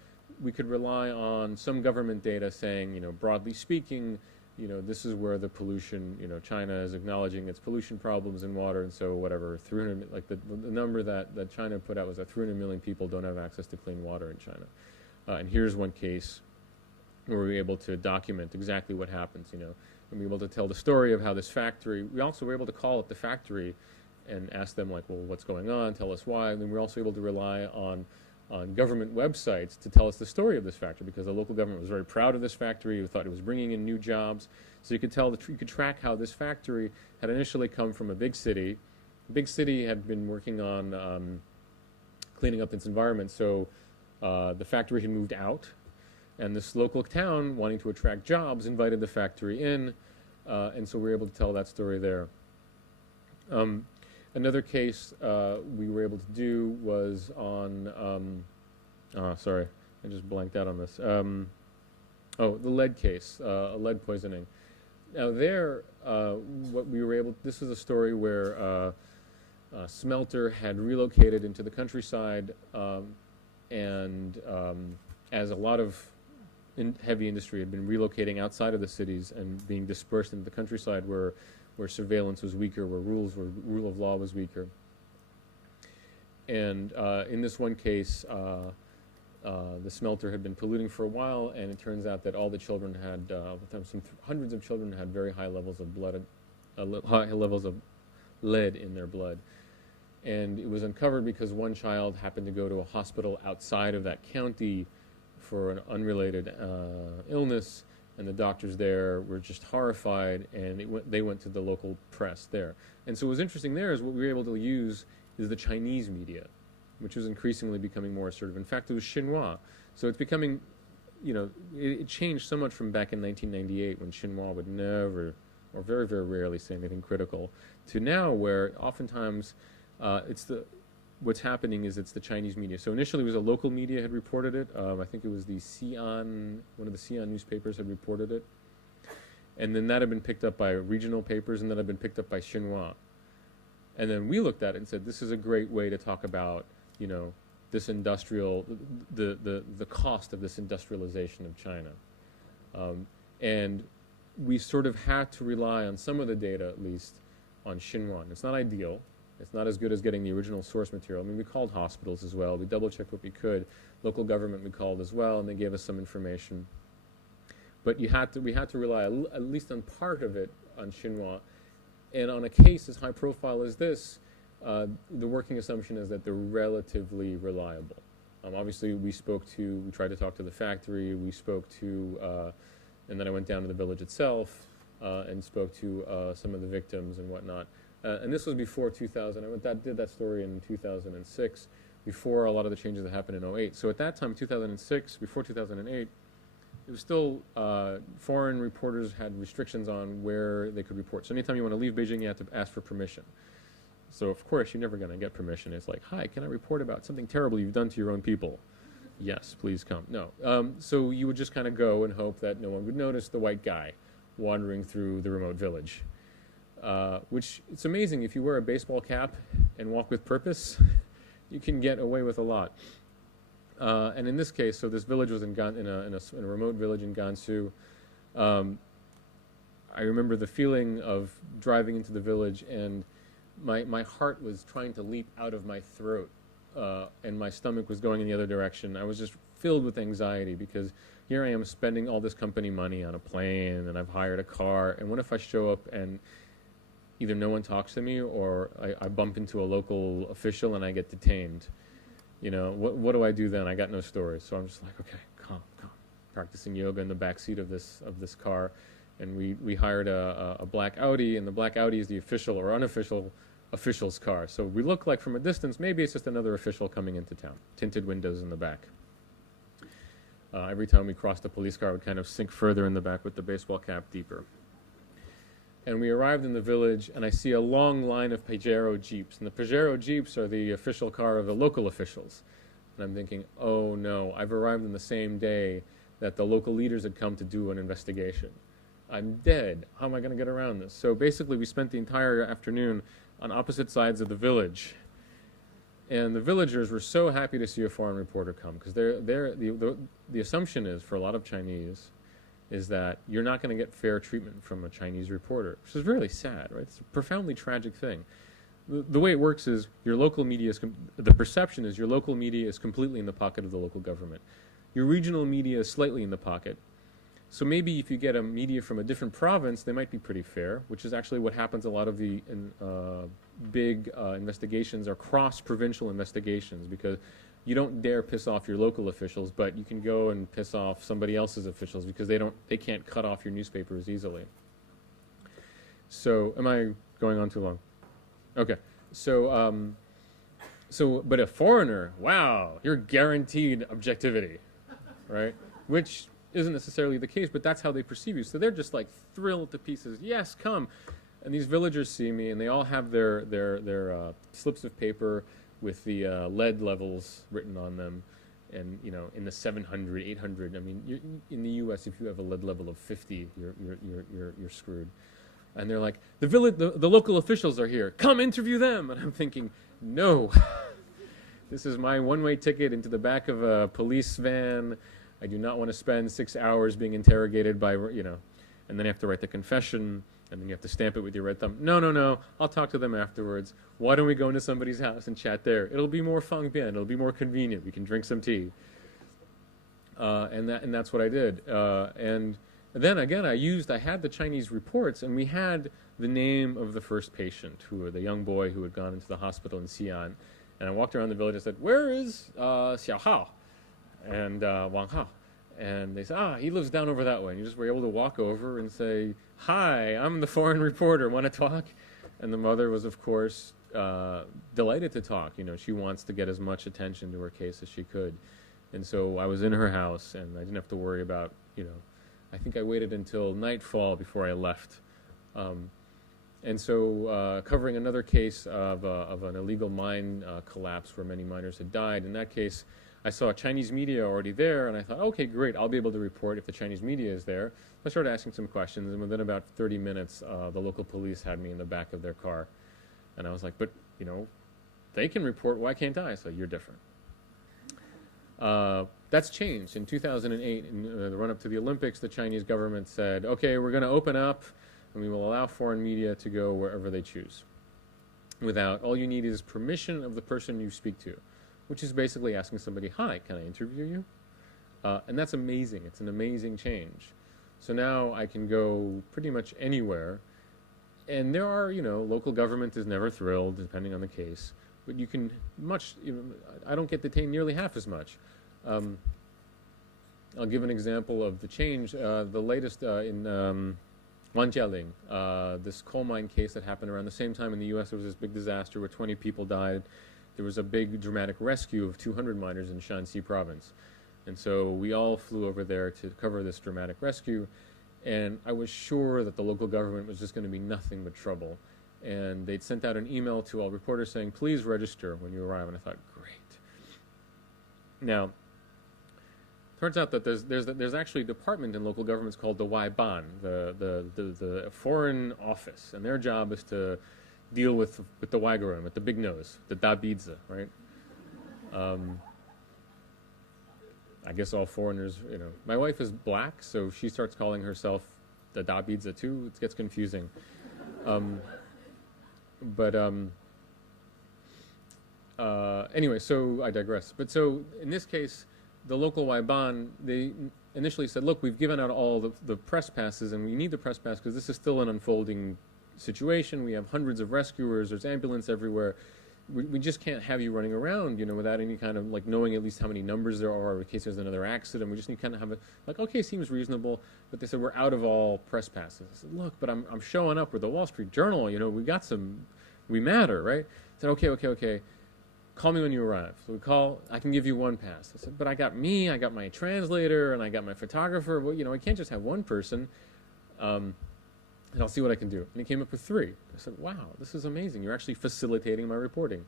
we could rely on some government data saying, broadly speaking, this is where the pollution, China is acknowledging its pollution problems in water, and so whatever, 300, like the number that China put out was that 300 million people don't have access to clean water in China. And here's one case where we were able to document exactly what happens, and we were able to tell the story of how this factory, we also were able to call up the factory and ask them, like, well, what's going on, tell us why, and then we were also able to rely on government websites to tell us the story of this factory, because the local government was very proud of this factory. We thought it was bringing in new jobs. So you could tell, you could track how this factory had initially come from a big city. The big city had been working on cleaning up its environment, so the factory had moved out, and this local town, wanting to attract jobs, invited the factory in, and so we were able to tell that story there. Another case we were able to do was on, sorry, I just blanked out on this. The lead case, lead poisoning. Now there, what we were able, this was a story where a smelter had relocated into the countryside, and as a lot of heavy industry had been relocating outside of the cities and being dispersed into the countryside where surveillance was weaker, where rule of law was weaker. And in this one case, the smelter had been polluting for a while, and it turns out that all the children had, hundreds of children had very high levels of high levels of lead in their blood. And it was uncovered because one child happened to go to a hospital outside of that county for an unrelated illness, and the doctors there were just horrified, and they went to the local press there. And so what was interesting there is what we were able to use is the Chinese media, which was increasingly becoming more assertive. In fact, it was Xinhua. So it's becoming, it changed so much from back in 1998 when Xinhua would never, or very, very rarely say anything critical, to now where oftentimes what's happening is it's the Chinese media. So initially it was a local media had reported it. I think it was the Xi'an, one of the Xi'an newspapers had reported it. And then that had been picked up by regional papers, and that had been picked up by Xinhua. And then we looked at it and said, this is a great way to talk about, this industrial, the cost of this industrialization of China. And we sort of had to rely on some of the data, at least, on Xinhua. It's not ideal. It's not as good as getting the original source material. I mean, we called hospitals as well. We double-checked what we could. Local government we called as well, and they gave us some information. But we had to rely, at least on part of it, on Xinhua. And on a case as high profile as this, the working assumption is that they're relatively reliable. Obviously, we tried to talk to the factory, and then I went down to the village itself and spoke to some of the victims and whatnot. And this was before 2000. I did that story in 2006, before a lot of the changes that happened in 2008. So at that time, 2006, before 2008, it was still, foreign reporters had restrictions on where they could report. So anytime you want to leave Beijing, you have to ask for permission. So of course, you're never going to get permission. It's like, hi, can I report about something terrible you've done to your own people? Yes, please come. No. So you would just kind of go and hope that no one would notice the white guy wandering through the remote village. Which, it's amazing, if you wear a baseball cap and walk with purpose, you can get away with a lot. And in this case, so this village was in a remote village in Gansu. I remember the feeling of driving into the village, and my heart was trying to leap out of my throat, and my stomach was going in the other direction. I was just filled with anxiety because here I am spending all this company money on a plane, and I've hired a car, and what if I show up and either no one talks to me, or I bump into a local official and I get detained? What do I do then? I got no stories. So I'm just like, okay, calm. Practicing yoga in the back seat of this car, and we hired a black Audi, and the black Audi is the official or unofficial official's car. So we look like from a distance, maybe it's just another official coming into town. Tinted windows in the back. Every time we crossed a police car, I would kind of sink further in the back with the baseball cap deeper. And we arrived in the village, and I see a long line of Pajero Jeeps. And the Pajero Jeeps are the official car of the local officials. And I'm thinking, oh no, I've arrived on the same day that the local leaders had come to do an investigation. I'm dead. How am I going to get around this? So basically, we spent the entire afternoon on opposite sides of the village. And the villagers were so happy to see a foreign reporter come, because the assumption is, for a lot of Chinese, is that you're not going to get fair treatment from a Chinese reporter, which is really sad, right? It's a profoundly tragic thing. The way it works is your local media the perception is your local media is completely in the pocket of the local government. Your regional media is slightly in the pocket. So maybe if you get a media from a different province, they might be pretty fair, which is actually what happens a lot of the big investigations are cross-provincial investigations, because you don't dare piss off your local officials, but you can go and piss off somebody else's officials because they can't cut off your newspaper as easily. So, am I going on too long? Okay. So, but a foreigner, wow, you're guaranteed objectivity, right? Which isn't necessarily the case, but that's how they perceive you. So they're just like thrilled to pieces. Yes, come. And these villagers see me, and they all have their slips of paper with the lead levels written on them, and in the 700, 800. I mean, in the U.S., if you have a lead level of 50, you're screwed. And they're like, the local officials are here. Come interview them. And I'm thinking, no, this is my one-way ticket into the back of a police van. I do not want to spend 6 hours being interrogated by, you know, and then you have to write the confession, and then you have to stamp it with your red thumb. No, no, no, I'll talk to them afterwards. Why don't we go into somebody's house and chat there? It'll be more fang bian, it'll be more convenient. We can drink some tea. And that's what I did. And then again, I had the Chinese reports, and we had the name of the first patient, the young boy who had gone into the hospital in Xi'an. And I walked around the village and said, "Where is Xiao Hao and Wang Hao?" And they said, "He lives down over that way." And you just were able to walk over and say, "Hi, I'm the foreign reporter. Want to talk?" And the mother was, of course, delighted to talk. You know, she wants to get as much attention to her case as she could. And so I was in her house, and I didn't have to worry about, you know, I think I waited until nightfall before I left. And so covering another case of an illegal mine collapse where many miners had died. In that case, I saw Chinese media already there, and I thought, okay, great, I'll be able to report if the Chinese media is there. I started asking some questions, and within about 30 minutes, the local police had me in the back of their car. And I was like, but, you know, they can report, why can't I? So you're different. That's changed. In 2008, in the run-up to the Olympics, the Chinese government said, okay, we're going to open up, and we will allow foreign media to go wherever they choose. All you need is permission of the person you speak to, which is basically asking somebody, "Hi, can I interview you?" And that's amazing. It's an amazing change. So now I can go pretty much anywhere. And there are, you know, local government is never thrilled, depending on the case. But you can I don't get detained nearly half as much. I'll give an example of the change. The latest in Wanjialing, this coal mine case that happened around the same time in the U.S. There was this big disaster where 20 people died. There was a big dramatic rescue of 200 miners in Shanxi province. And so we all flew over there to cover this dramatic rescue. And I was sure that the local government was just going to be nothing but trouble. And they'd sent out an email to all reporters saying, "Please register when you arrive." And I thought, great. Now, turns out that there's actually a department in local governments called the Waiban, the foreign office. And their job is to deal with the Waigaran, with the big nose, the Dabidza, right? I guess all foreigners, you know. My wife is black, so she starts calling herself the Dabidza too. It gets confusing. Anyway, so I digress. But so in this case, the local Waiban, they initially said, look, we've given out all the press passes, and we need the press pass because this is still an unfolding situation. We have hundreds of rescuers. There's ambulance everywhere. We just can't have you running around, you know, without any kind of, like, knowing at least how many numbers there are in case there's another accident. We just need to kind of have okay, seems reasonable. But they said, we're out of all press passes. I said, look, but I'm showing up with the Wall Street Journal. You know, we matter, right? I said, okay. Call me when you arrive. So we call, I can give you one pass. I said, but I got my translator, and I got my photographer. Well, you know, I can't just have one person. And I'll see what I can do. And he came up with 3. I said, wow, this is amazing. You're actually facilitating my reporting.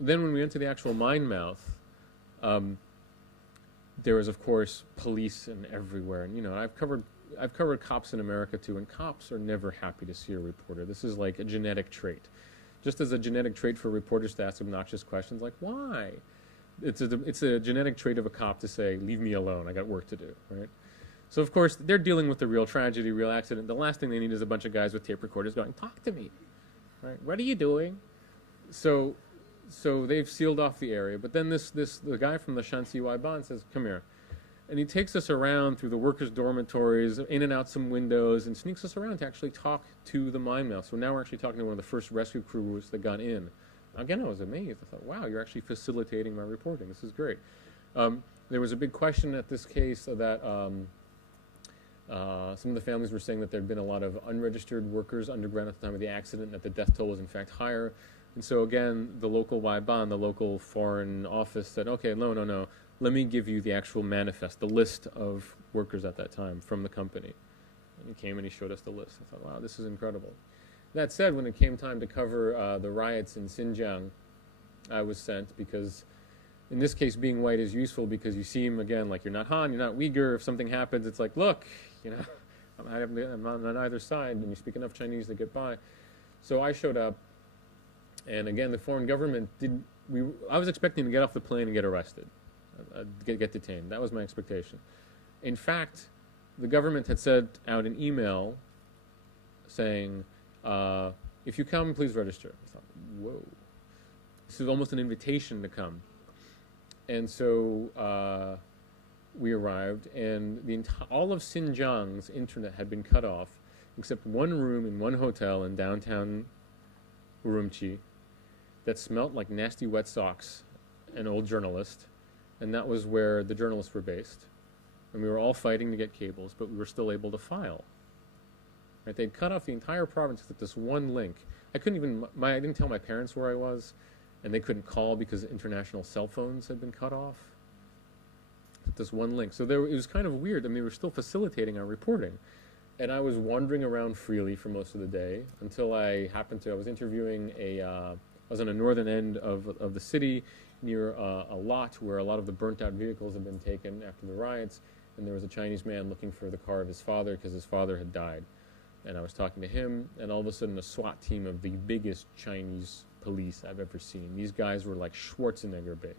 Then when we went to the actual mine mouth, there was, of course, police and everywhere. And, you know, I've covered cops in America, too, and cops are never happy to see a reporter. This is like a genetic trait. Just as a genetic trait for reporters to ask obnoxious questions like, why? It's a genetic trait of a cop to say, leave me alone, I got work to do, right? So, of course, they're dealing with the real tragedy, real accident. The last thing they need is a bunch of guys with tape recorders going, talk to me, right? What are you doing? So they've sealed off the area. But then the guy from the Shanxi Waiban says, come here. And he takes us around through the workers' dormitories, in and out some windows, and sneaks us around to actually talk to the mine mouth. So now we're actually talking to one of the first rescue crews that got in. Again, I was amazed. I thought, wow, you're actually facilitating my reporting. This is great. There was a big question at this case that some of the families were saying that there had been a lot of unregistered workers underground at the time of the accident, and that the death toll was in fact higher. And so again, the local Waiban, the local foreign office said, okay, no, let me give you the actual manifest, the list of workers at that time from the company. And he came and he showed us the list. I thought, wow, this is incredible. That said, when it came time to cover the riots in Xinjiang, I was sent because, in this case, being white is useful because you seem, again, like you're not Han, you're not Uyghur. If something happens, it's like, look, you know, I'm on either side, and you speak enough Chinese to get by. So I showed up, and again, the foreign government I was expecting to get off the plane and get arrested. get detained. That was my expectation. In fact, the government had sent out an email saying, if you come, please register. I thought, whoa. This is almost an invitation to come. And so we arrived, and all of Xinjiang's internet had been cut off, except one room in one hotel in downtown Urumqi that smelt like nasty wet socks and old journalist, and that was where the journalists were based. And we were all fighting to get cables, but we were still able to file. Right? They'd cut off the entire province except this one link. I didn't tell my parents where I was, and they couldn't call because international cell phones had been cut off. This one link. So it was kind of weird. I mean, they were still facilitating our reporting. And I was wandering around freely for most of the day until I was interviewing I was on the northern end of the city near a lot where a lot of the burnt out vehicles had been taken after the riots. And there was a Chinese man looking for the car of his father because his father had died. And I was talking to him, and all of a sudden a SWAT team of the biggest Chinese police I've ever seen. These guys were like Schwarzenegger big,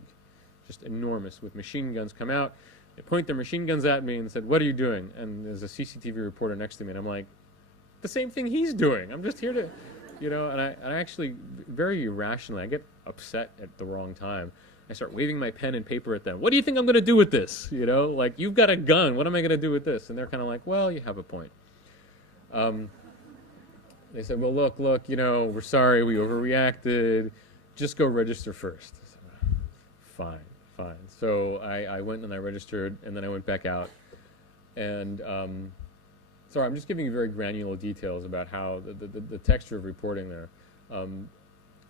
just enormous, with machine guns come out. They point their machine guns at me and said, "What are you doing?" And there's a CCTV reporter next to me, and I'm like, the same thing he's doing. I'm just here to, and I actually, very irrationally, I get upset at the wrong time. I start waving my pen and paper at them. What do you think I'm going to do with this? Like, you've got a gun. What am I going to do with this? And they're kind of like, well, you have a point. They said, well, look, we're sorry, we overreacted. Just go register first. I said, fine. So I went and I registered, and then I went back out. And sorry, I'm just giving you very granular details about how the texture of reporting there. I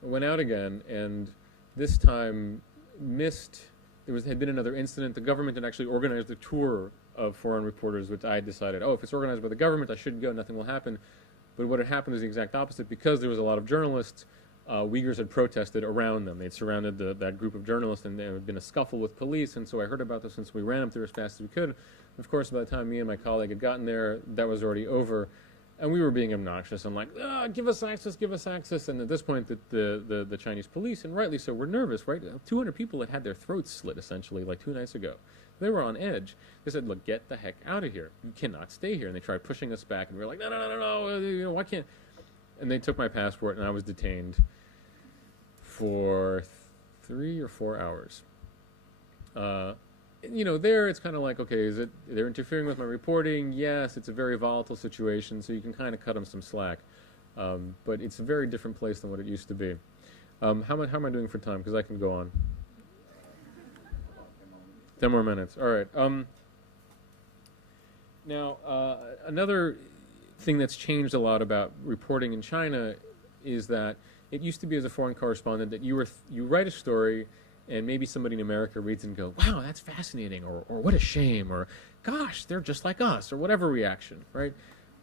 went out again, and this time had been another incident. The government had actually organized a tour of foreign reporters, which I decided, if it's organized by the government, I shouldn't go, nothing will happen. But what had happened is the exact opposite. Because there was a lot of journalists, Uyghurs had protested around them. They'd surrounded that group of journalists, and there had been a scuffle with police, and so I heard about this, and so we ran up there as fast as we could. Of course, by the time me and my colleague had gotten there, that was already over, and we were being obnoxious. I'm like, give us access, and at this point, the Chinese police, and rightly so, were nervous, right? 200 people had their throats slit, essentially, like 2 nights ago. They were on edge. They said, look, get the heck out of here. You cannot stay here. And they tried pushing us back, and we were like, no, why can't? And they took my passport, and I was detained for 3 or 4 hours. There it's kind of like, okay, they're interfering with my reporting? Yes, it's a very volatile situation, so you can kind of cut them some slack. But it's a very different place than what it used to be. How am I doing for time? Because I can go on. 10 more minutes. All right. Now, another thing that's changed a lot about reporting in China is that it used to be, as a foreign correspondent, that you write a story, and maybe somebody in America reads it and go, wow, that's fascinating, or what a shame, or gosh, they're just like us, or whatever reaction, right?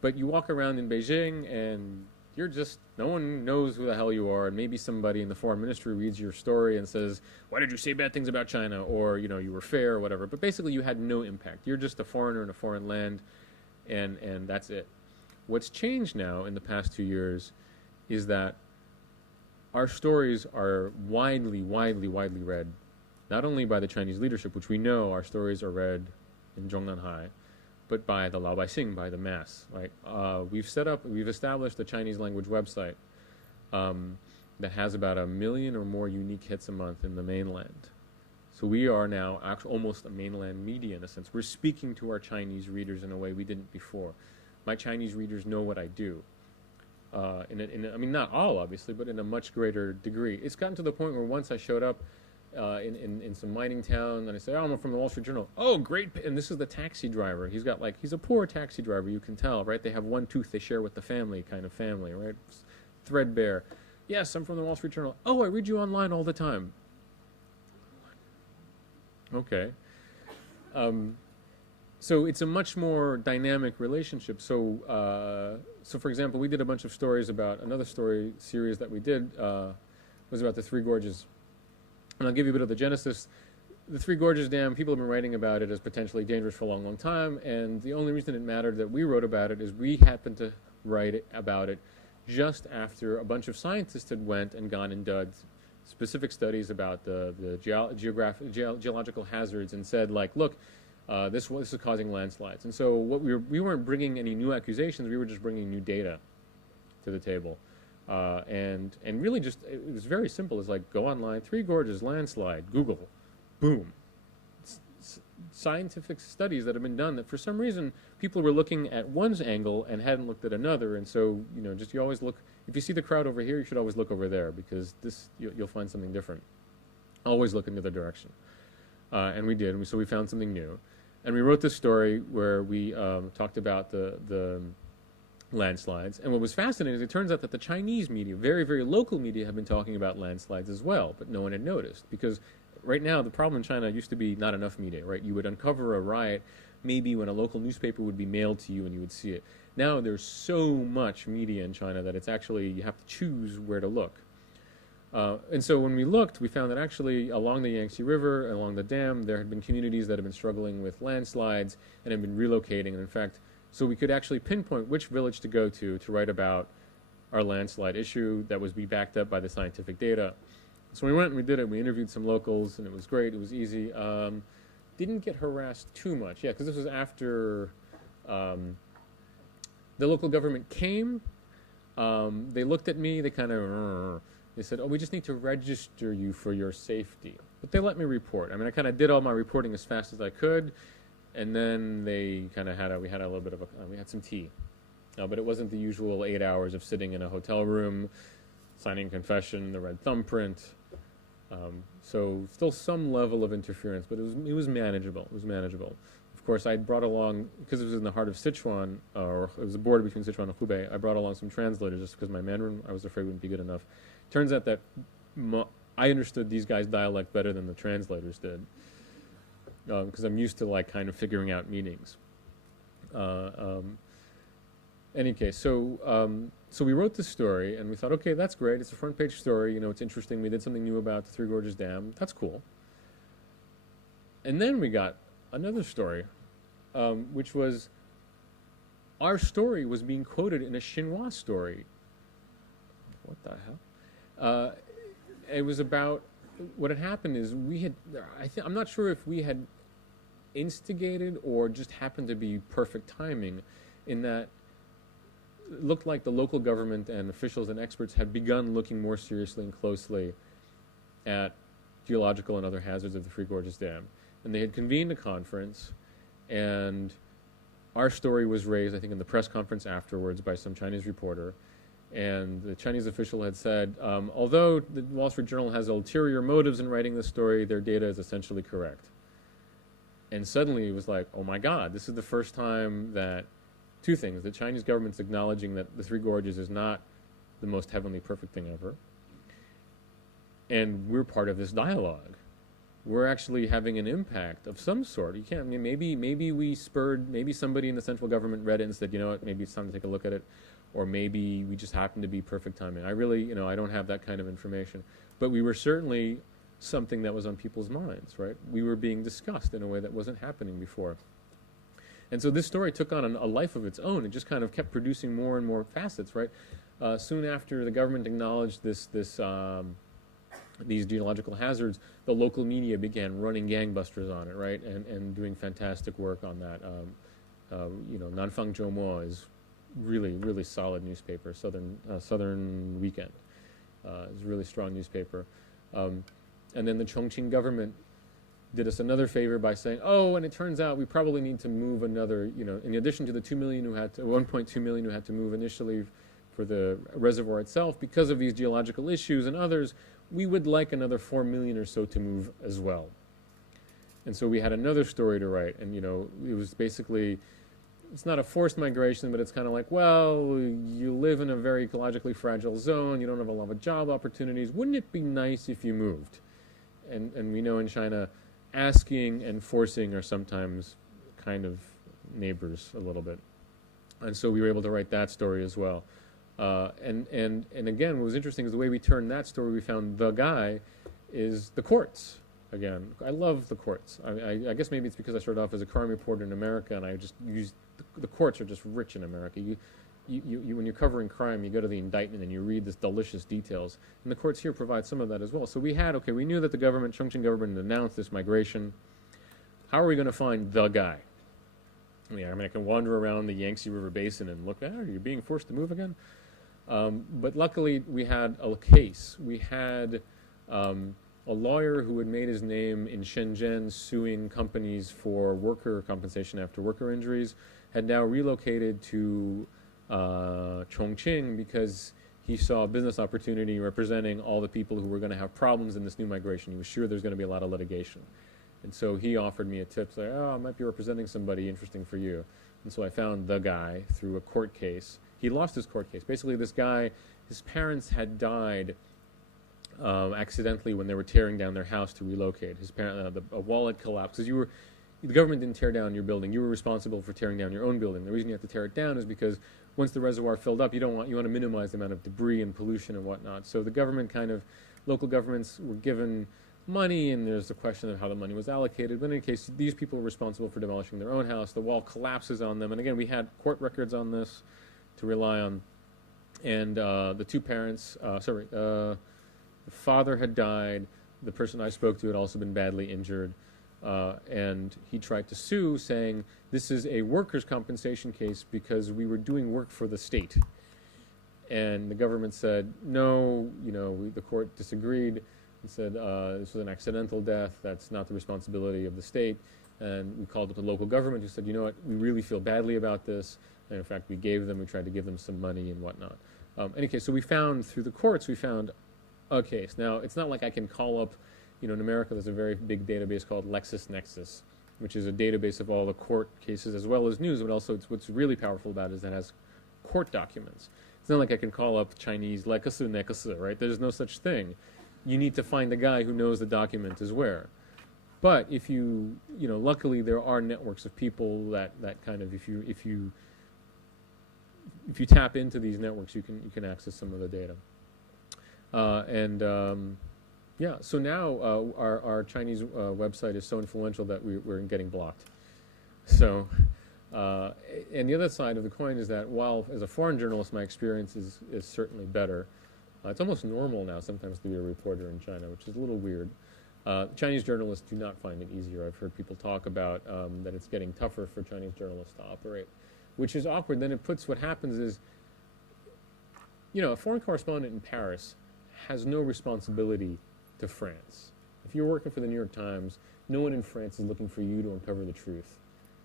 But you walk around in Beijing, and no one knows who the hell you are, and maybe somebody in the foreign ministry reads your story and says, why did you say bad things about China, or, you were fair, or whatever. But basically, you had no impact. You're just a foreigner in a foreign land, and that's it. What's changed now in the past 2 years is that our stories are widely read, not only by the Chinese leadership, which we know our stories are read in Zhongnanhai, but by the Laobaixing, by the mass, right? We've established a Chinese language website that has about 1 million or more unique hits a month in the mainland. So we are now almost a mainland media in a sense. We're speaking to our Chinese readers in a way we didn't before. My Chinese readers know what I do. Not all, obviously, but in a much greater degree. It's gotten to the point where once I showed up in some mining town, and I say, I'm from the Wall Street Journal. Oh, great. And this is the taxi driver. He's a poor taxi driver, you can tell, right? They have one tooth they share with the family, right? Threadbare. Yes, I'm from the Wall Street Journal. Oh, I read you online all the time. Okay. So it's a much more dynamic relationship. So for example, we did a bunch of stories about another story series that we did was about the Three Gorges. And I'll give you a bit of the genesis. The Three Gorges Dam, people have been writing about it as potentially dangerous for a long, long time. And the only reason it mattered that we wrote about it is we happened to write about it just after a bunch of scientists had went and gone and dug specific studies about the geological hazards and said, like, look, this is causing landslides. And so what we weren't bringing any new accusations, we were just bringing new data to the table. And really just, it was very simple. It's like, go online, Three Gorges landslide, Google, boom. Scientific studies that have been done that for some reason people were looking at one angle and hadn't looked at another. And so, you know, just you always look, if you see the crowd over here, you should always look over there, because this, you'll find something different. Always look in the other direction. And we did, and so we found something new. And we wrote this story where we talked about the landslides. And what was fascinating is it turns out that the Chinese media, very, very local media, have been talking about landslides as well, but no one had noticed. Because right now, the problem in China used to be not enough media, right? You would uncover a riot maybe when a local newspaper would be mailed to you and you would see it. Now there's so much media in China that it's actually, you have to choose where to look. And so when we looked, we found that actually along the Yangtze River, along the dam, there had been communities that had been struggling with landslides and had been relocating. And in fact, so we could actually pinpoint which village to go to write about our landslide issue that was be backed up by the scientific data. So we went and we did it. We interviewed some locals, and it was great. It was easy. Didn't get harassed too much. Yeah, because this was after the local government came. They looked at me. They kind of, they said, oh, we just need to register you for your safety. But they let me report. I mean, I kind of did all my reporting as fast as I could. And then they kind of had we had a little bit of we had some tea. But it wasn't the usual 8 hours of sitting in a hotel room, signing confession, the red thumbprint. So still some level of interference, but it was manageable. It was manageable. Of course, I brought along, because it was in the heart of Sichuan, or it was a border between Sichuan and Hubei, I brought along some translators just because my Mandarin, I was afraid, wouldn't be good enough. Turns out that I understood these guys' dialect better than the translators did, because I'm used to like kind of figuring out meanings. Any case, so we wrote this story, and we thought, okay, that's great. It's a front page story. You know, it's interesting. We did something new about the Three Gorges Dam. That's cool. And then we got another story, which was our story was being quoted in a Xinhua story. What the hell? It was about what had happened is we had. I'm not sure if we had instigated or just happened to be perfect timing, in that it looked like the local government and officials and experts had begun looking more seriously and closely at geological and other hazards of the Three Gorges Dam. And they had convened a conference, and our story was raised, I think, in the press conference afterwards by some Chinese reporter. And the Chinese official had said, although the Wall Street Journal has ulterior motives in writing this story, their data is essentially correct. And suddenly it was like, oh my God, this is the first time that two things. The Chinese government's acknowledging that the Three Gorges is not the most heavenly perfect thing ever. And we're part of this dialogue. We're actually having an impact of some sort. You can't, I mean, maybe we spurred, maybe somebody in the central government read it and said, you know what, maybe it's time to take a look at it. Or maybe we just happen to be perfect timing. I really, you know, I don't have that kind of information. But we were certainly something that was on people's minds, right? We were being discussed in a way that wasn't happening before. And so this story took on a life of its own. It just kind of kept producing more and more facets, right? Soon after the government acknowledged these geological hazards, the local media began running gangbusters on it, right? And doing fantastic work on that. You know, Nanfang Zhoumo is really, really solid newspaper. Southern Weekend is a really strong newspaper. And then the Chongqing government did us another favor by saying, oh, and it turns out we probably need to move another, you know, in addition to the 1.2 million who had to move initially for the reservoir itself, because of these geological issues and others, we would like another 4 million or so to move as well. And so we had another story to write, and, you know, it was basically, it's not a forced migration, but it's kind of like, well, you live in a very ecologically fragile zone, you don't have a lot of job opportunities, wouldn't it be nice if you moved? And we know in China, asking and forcing are sometimes kind of neighbors a little bit. And so we were able to write that story as well. And again, what was interesting is the way we turned that story, we found the guy is the courts. Again, I love the courts. I guess maybe it's because I started off as a crime reporter in America, and I just used, the courts are just rich in America. You when you're covering crime, you go to the indictment and you read this delicious details. And the courts here provide some of that as well. So we knew that the government, Chongqing government, had announced this migration. How are we going to find the guy? I mean, I can wander around the Yangtze River Basin and look, are you being forced to move again? But luckily, we had a case. We had a lawyer who had made his name in Shenzhen suing companies for worker compensation after worker injuries, had now relocated to Chongqing because he saw a business opportunity representing all the people who were going to have problems in this new migration. He was sure there's going to be a lot of litigation. And so he offered me a tip, like, I might be representing somebody interesting for you. And so I found the guy through a court case. He lost his court case. Basically, this guy, his parents had died accidentally when they were tearing down their house to relocate. His a wall had collapsed because the government didn't tear down your building. You were responsible for tearing down your own building. The reason you have to tear it down is because once the reservoir filled up, you want to minimize the amount of debris and pollution and whatnot. So the government local governments were given money, and there's the question of how the money was allocated. But in any case, these people were responsible for demolishing their own house. The wall collapses on them. And again, we had court records on this to rely on. And the two parents, the father had died. The person I spoke to had also been badly injured. And he tried to sue, saying, this is a workers' compensation case because we were doing work for the state. And the government said, no, the court disagreed and said this was an accidental death. That's not the responsibility of the state. And we called up the local government who said, you know what, we really feel badly about this. And in fact, we tried to give them some money and whatnot. Any case, so through the courts, we found a case. Now, it's not like I can call up, in America there's a very big database called LexisNexis, which is a database of all the court cases as well as news, but also what's really powerful about it is that it has court documents. It's not like I can call up Chinese LexisNexis, right? There's no such thing. You need to find the guy who knows the document is where. But if luckily there are networks of people that kind of, if you tap into these networks, you can access some of the data. So now our Chinese website is so influential that we're getting blocked. So, and the other side of the coin is that while as a foreign journalist my experience is certainly better, it's almost normal now sometimes to be a reporter in China, which is a little weird. Chinese journalists do not find it easier. I've heard people talk about that it's getting tougher for Chinese journalists to operate, which is awkward. Then what happens is, a foreign correspondent in Paris has no responsibility to France. If you're working for the New York Times, no one in France is looking for you to uncover the truth.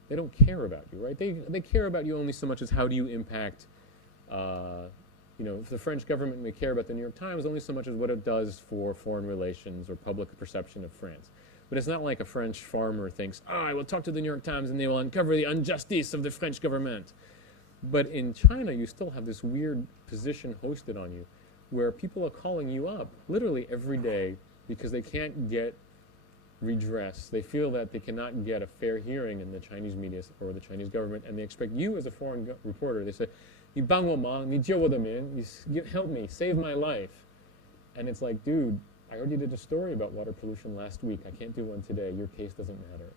They don't care about you, right? They care about you only so much as how do you impact, if the French government may care about the New York Times only so much as what it does for foreign relations or public perception of France. But it's not like a French farmer thinks, I will talk to the New York Times and they will uncover the injustice of the French government. But in China, you still have this weird position hosted on you where people are calling you up literally every day because they can't get redress. They feel that they cannot get a fair hearing in the Chinese media or the Chinese government, and they expect you as a foreign reporter. They say, 你帮我忙, 你救我的命, help me, save my life. And it's like, dude, I already did a story about water pollution last week. I can't do one today. Your case doesn't matter.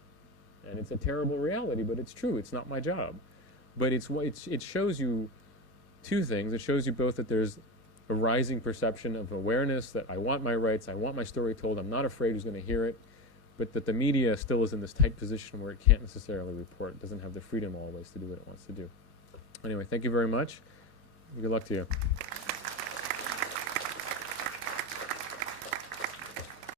And it's a terrible reality, but it's true. It's not my job. But it shows you two things. It shows you both that there's a rising perception of awareness that I want my rights, I want my story told, I'm not afraid who's going to hear it, but that the media still is in this tight position where it can't necessarily report. It doesn't have the freedom always to do what it wants to do. Anyway, thank you very much. Good luck to you.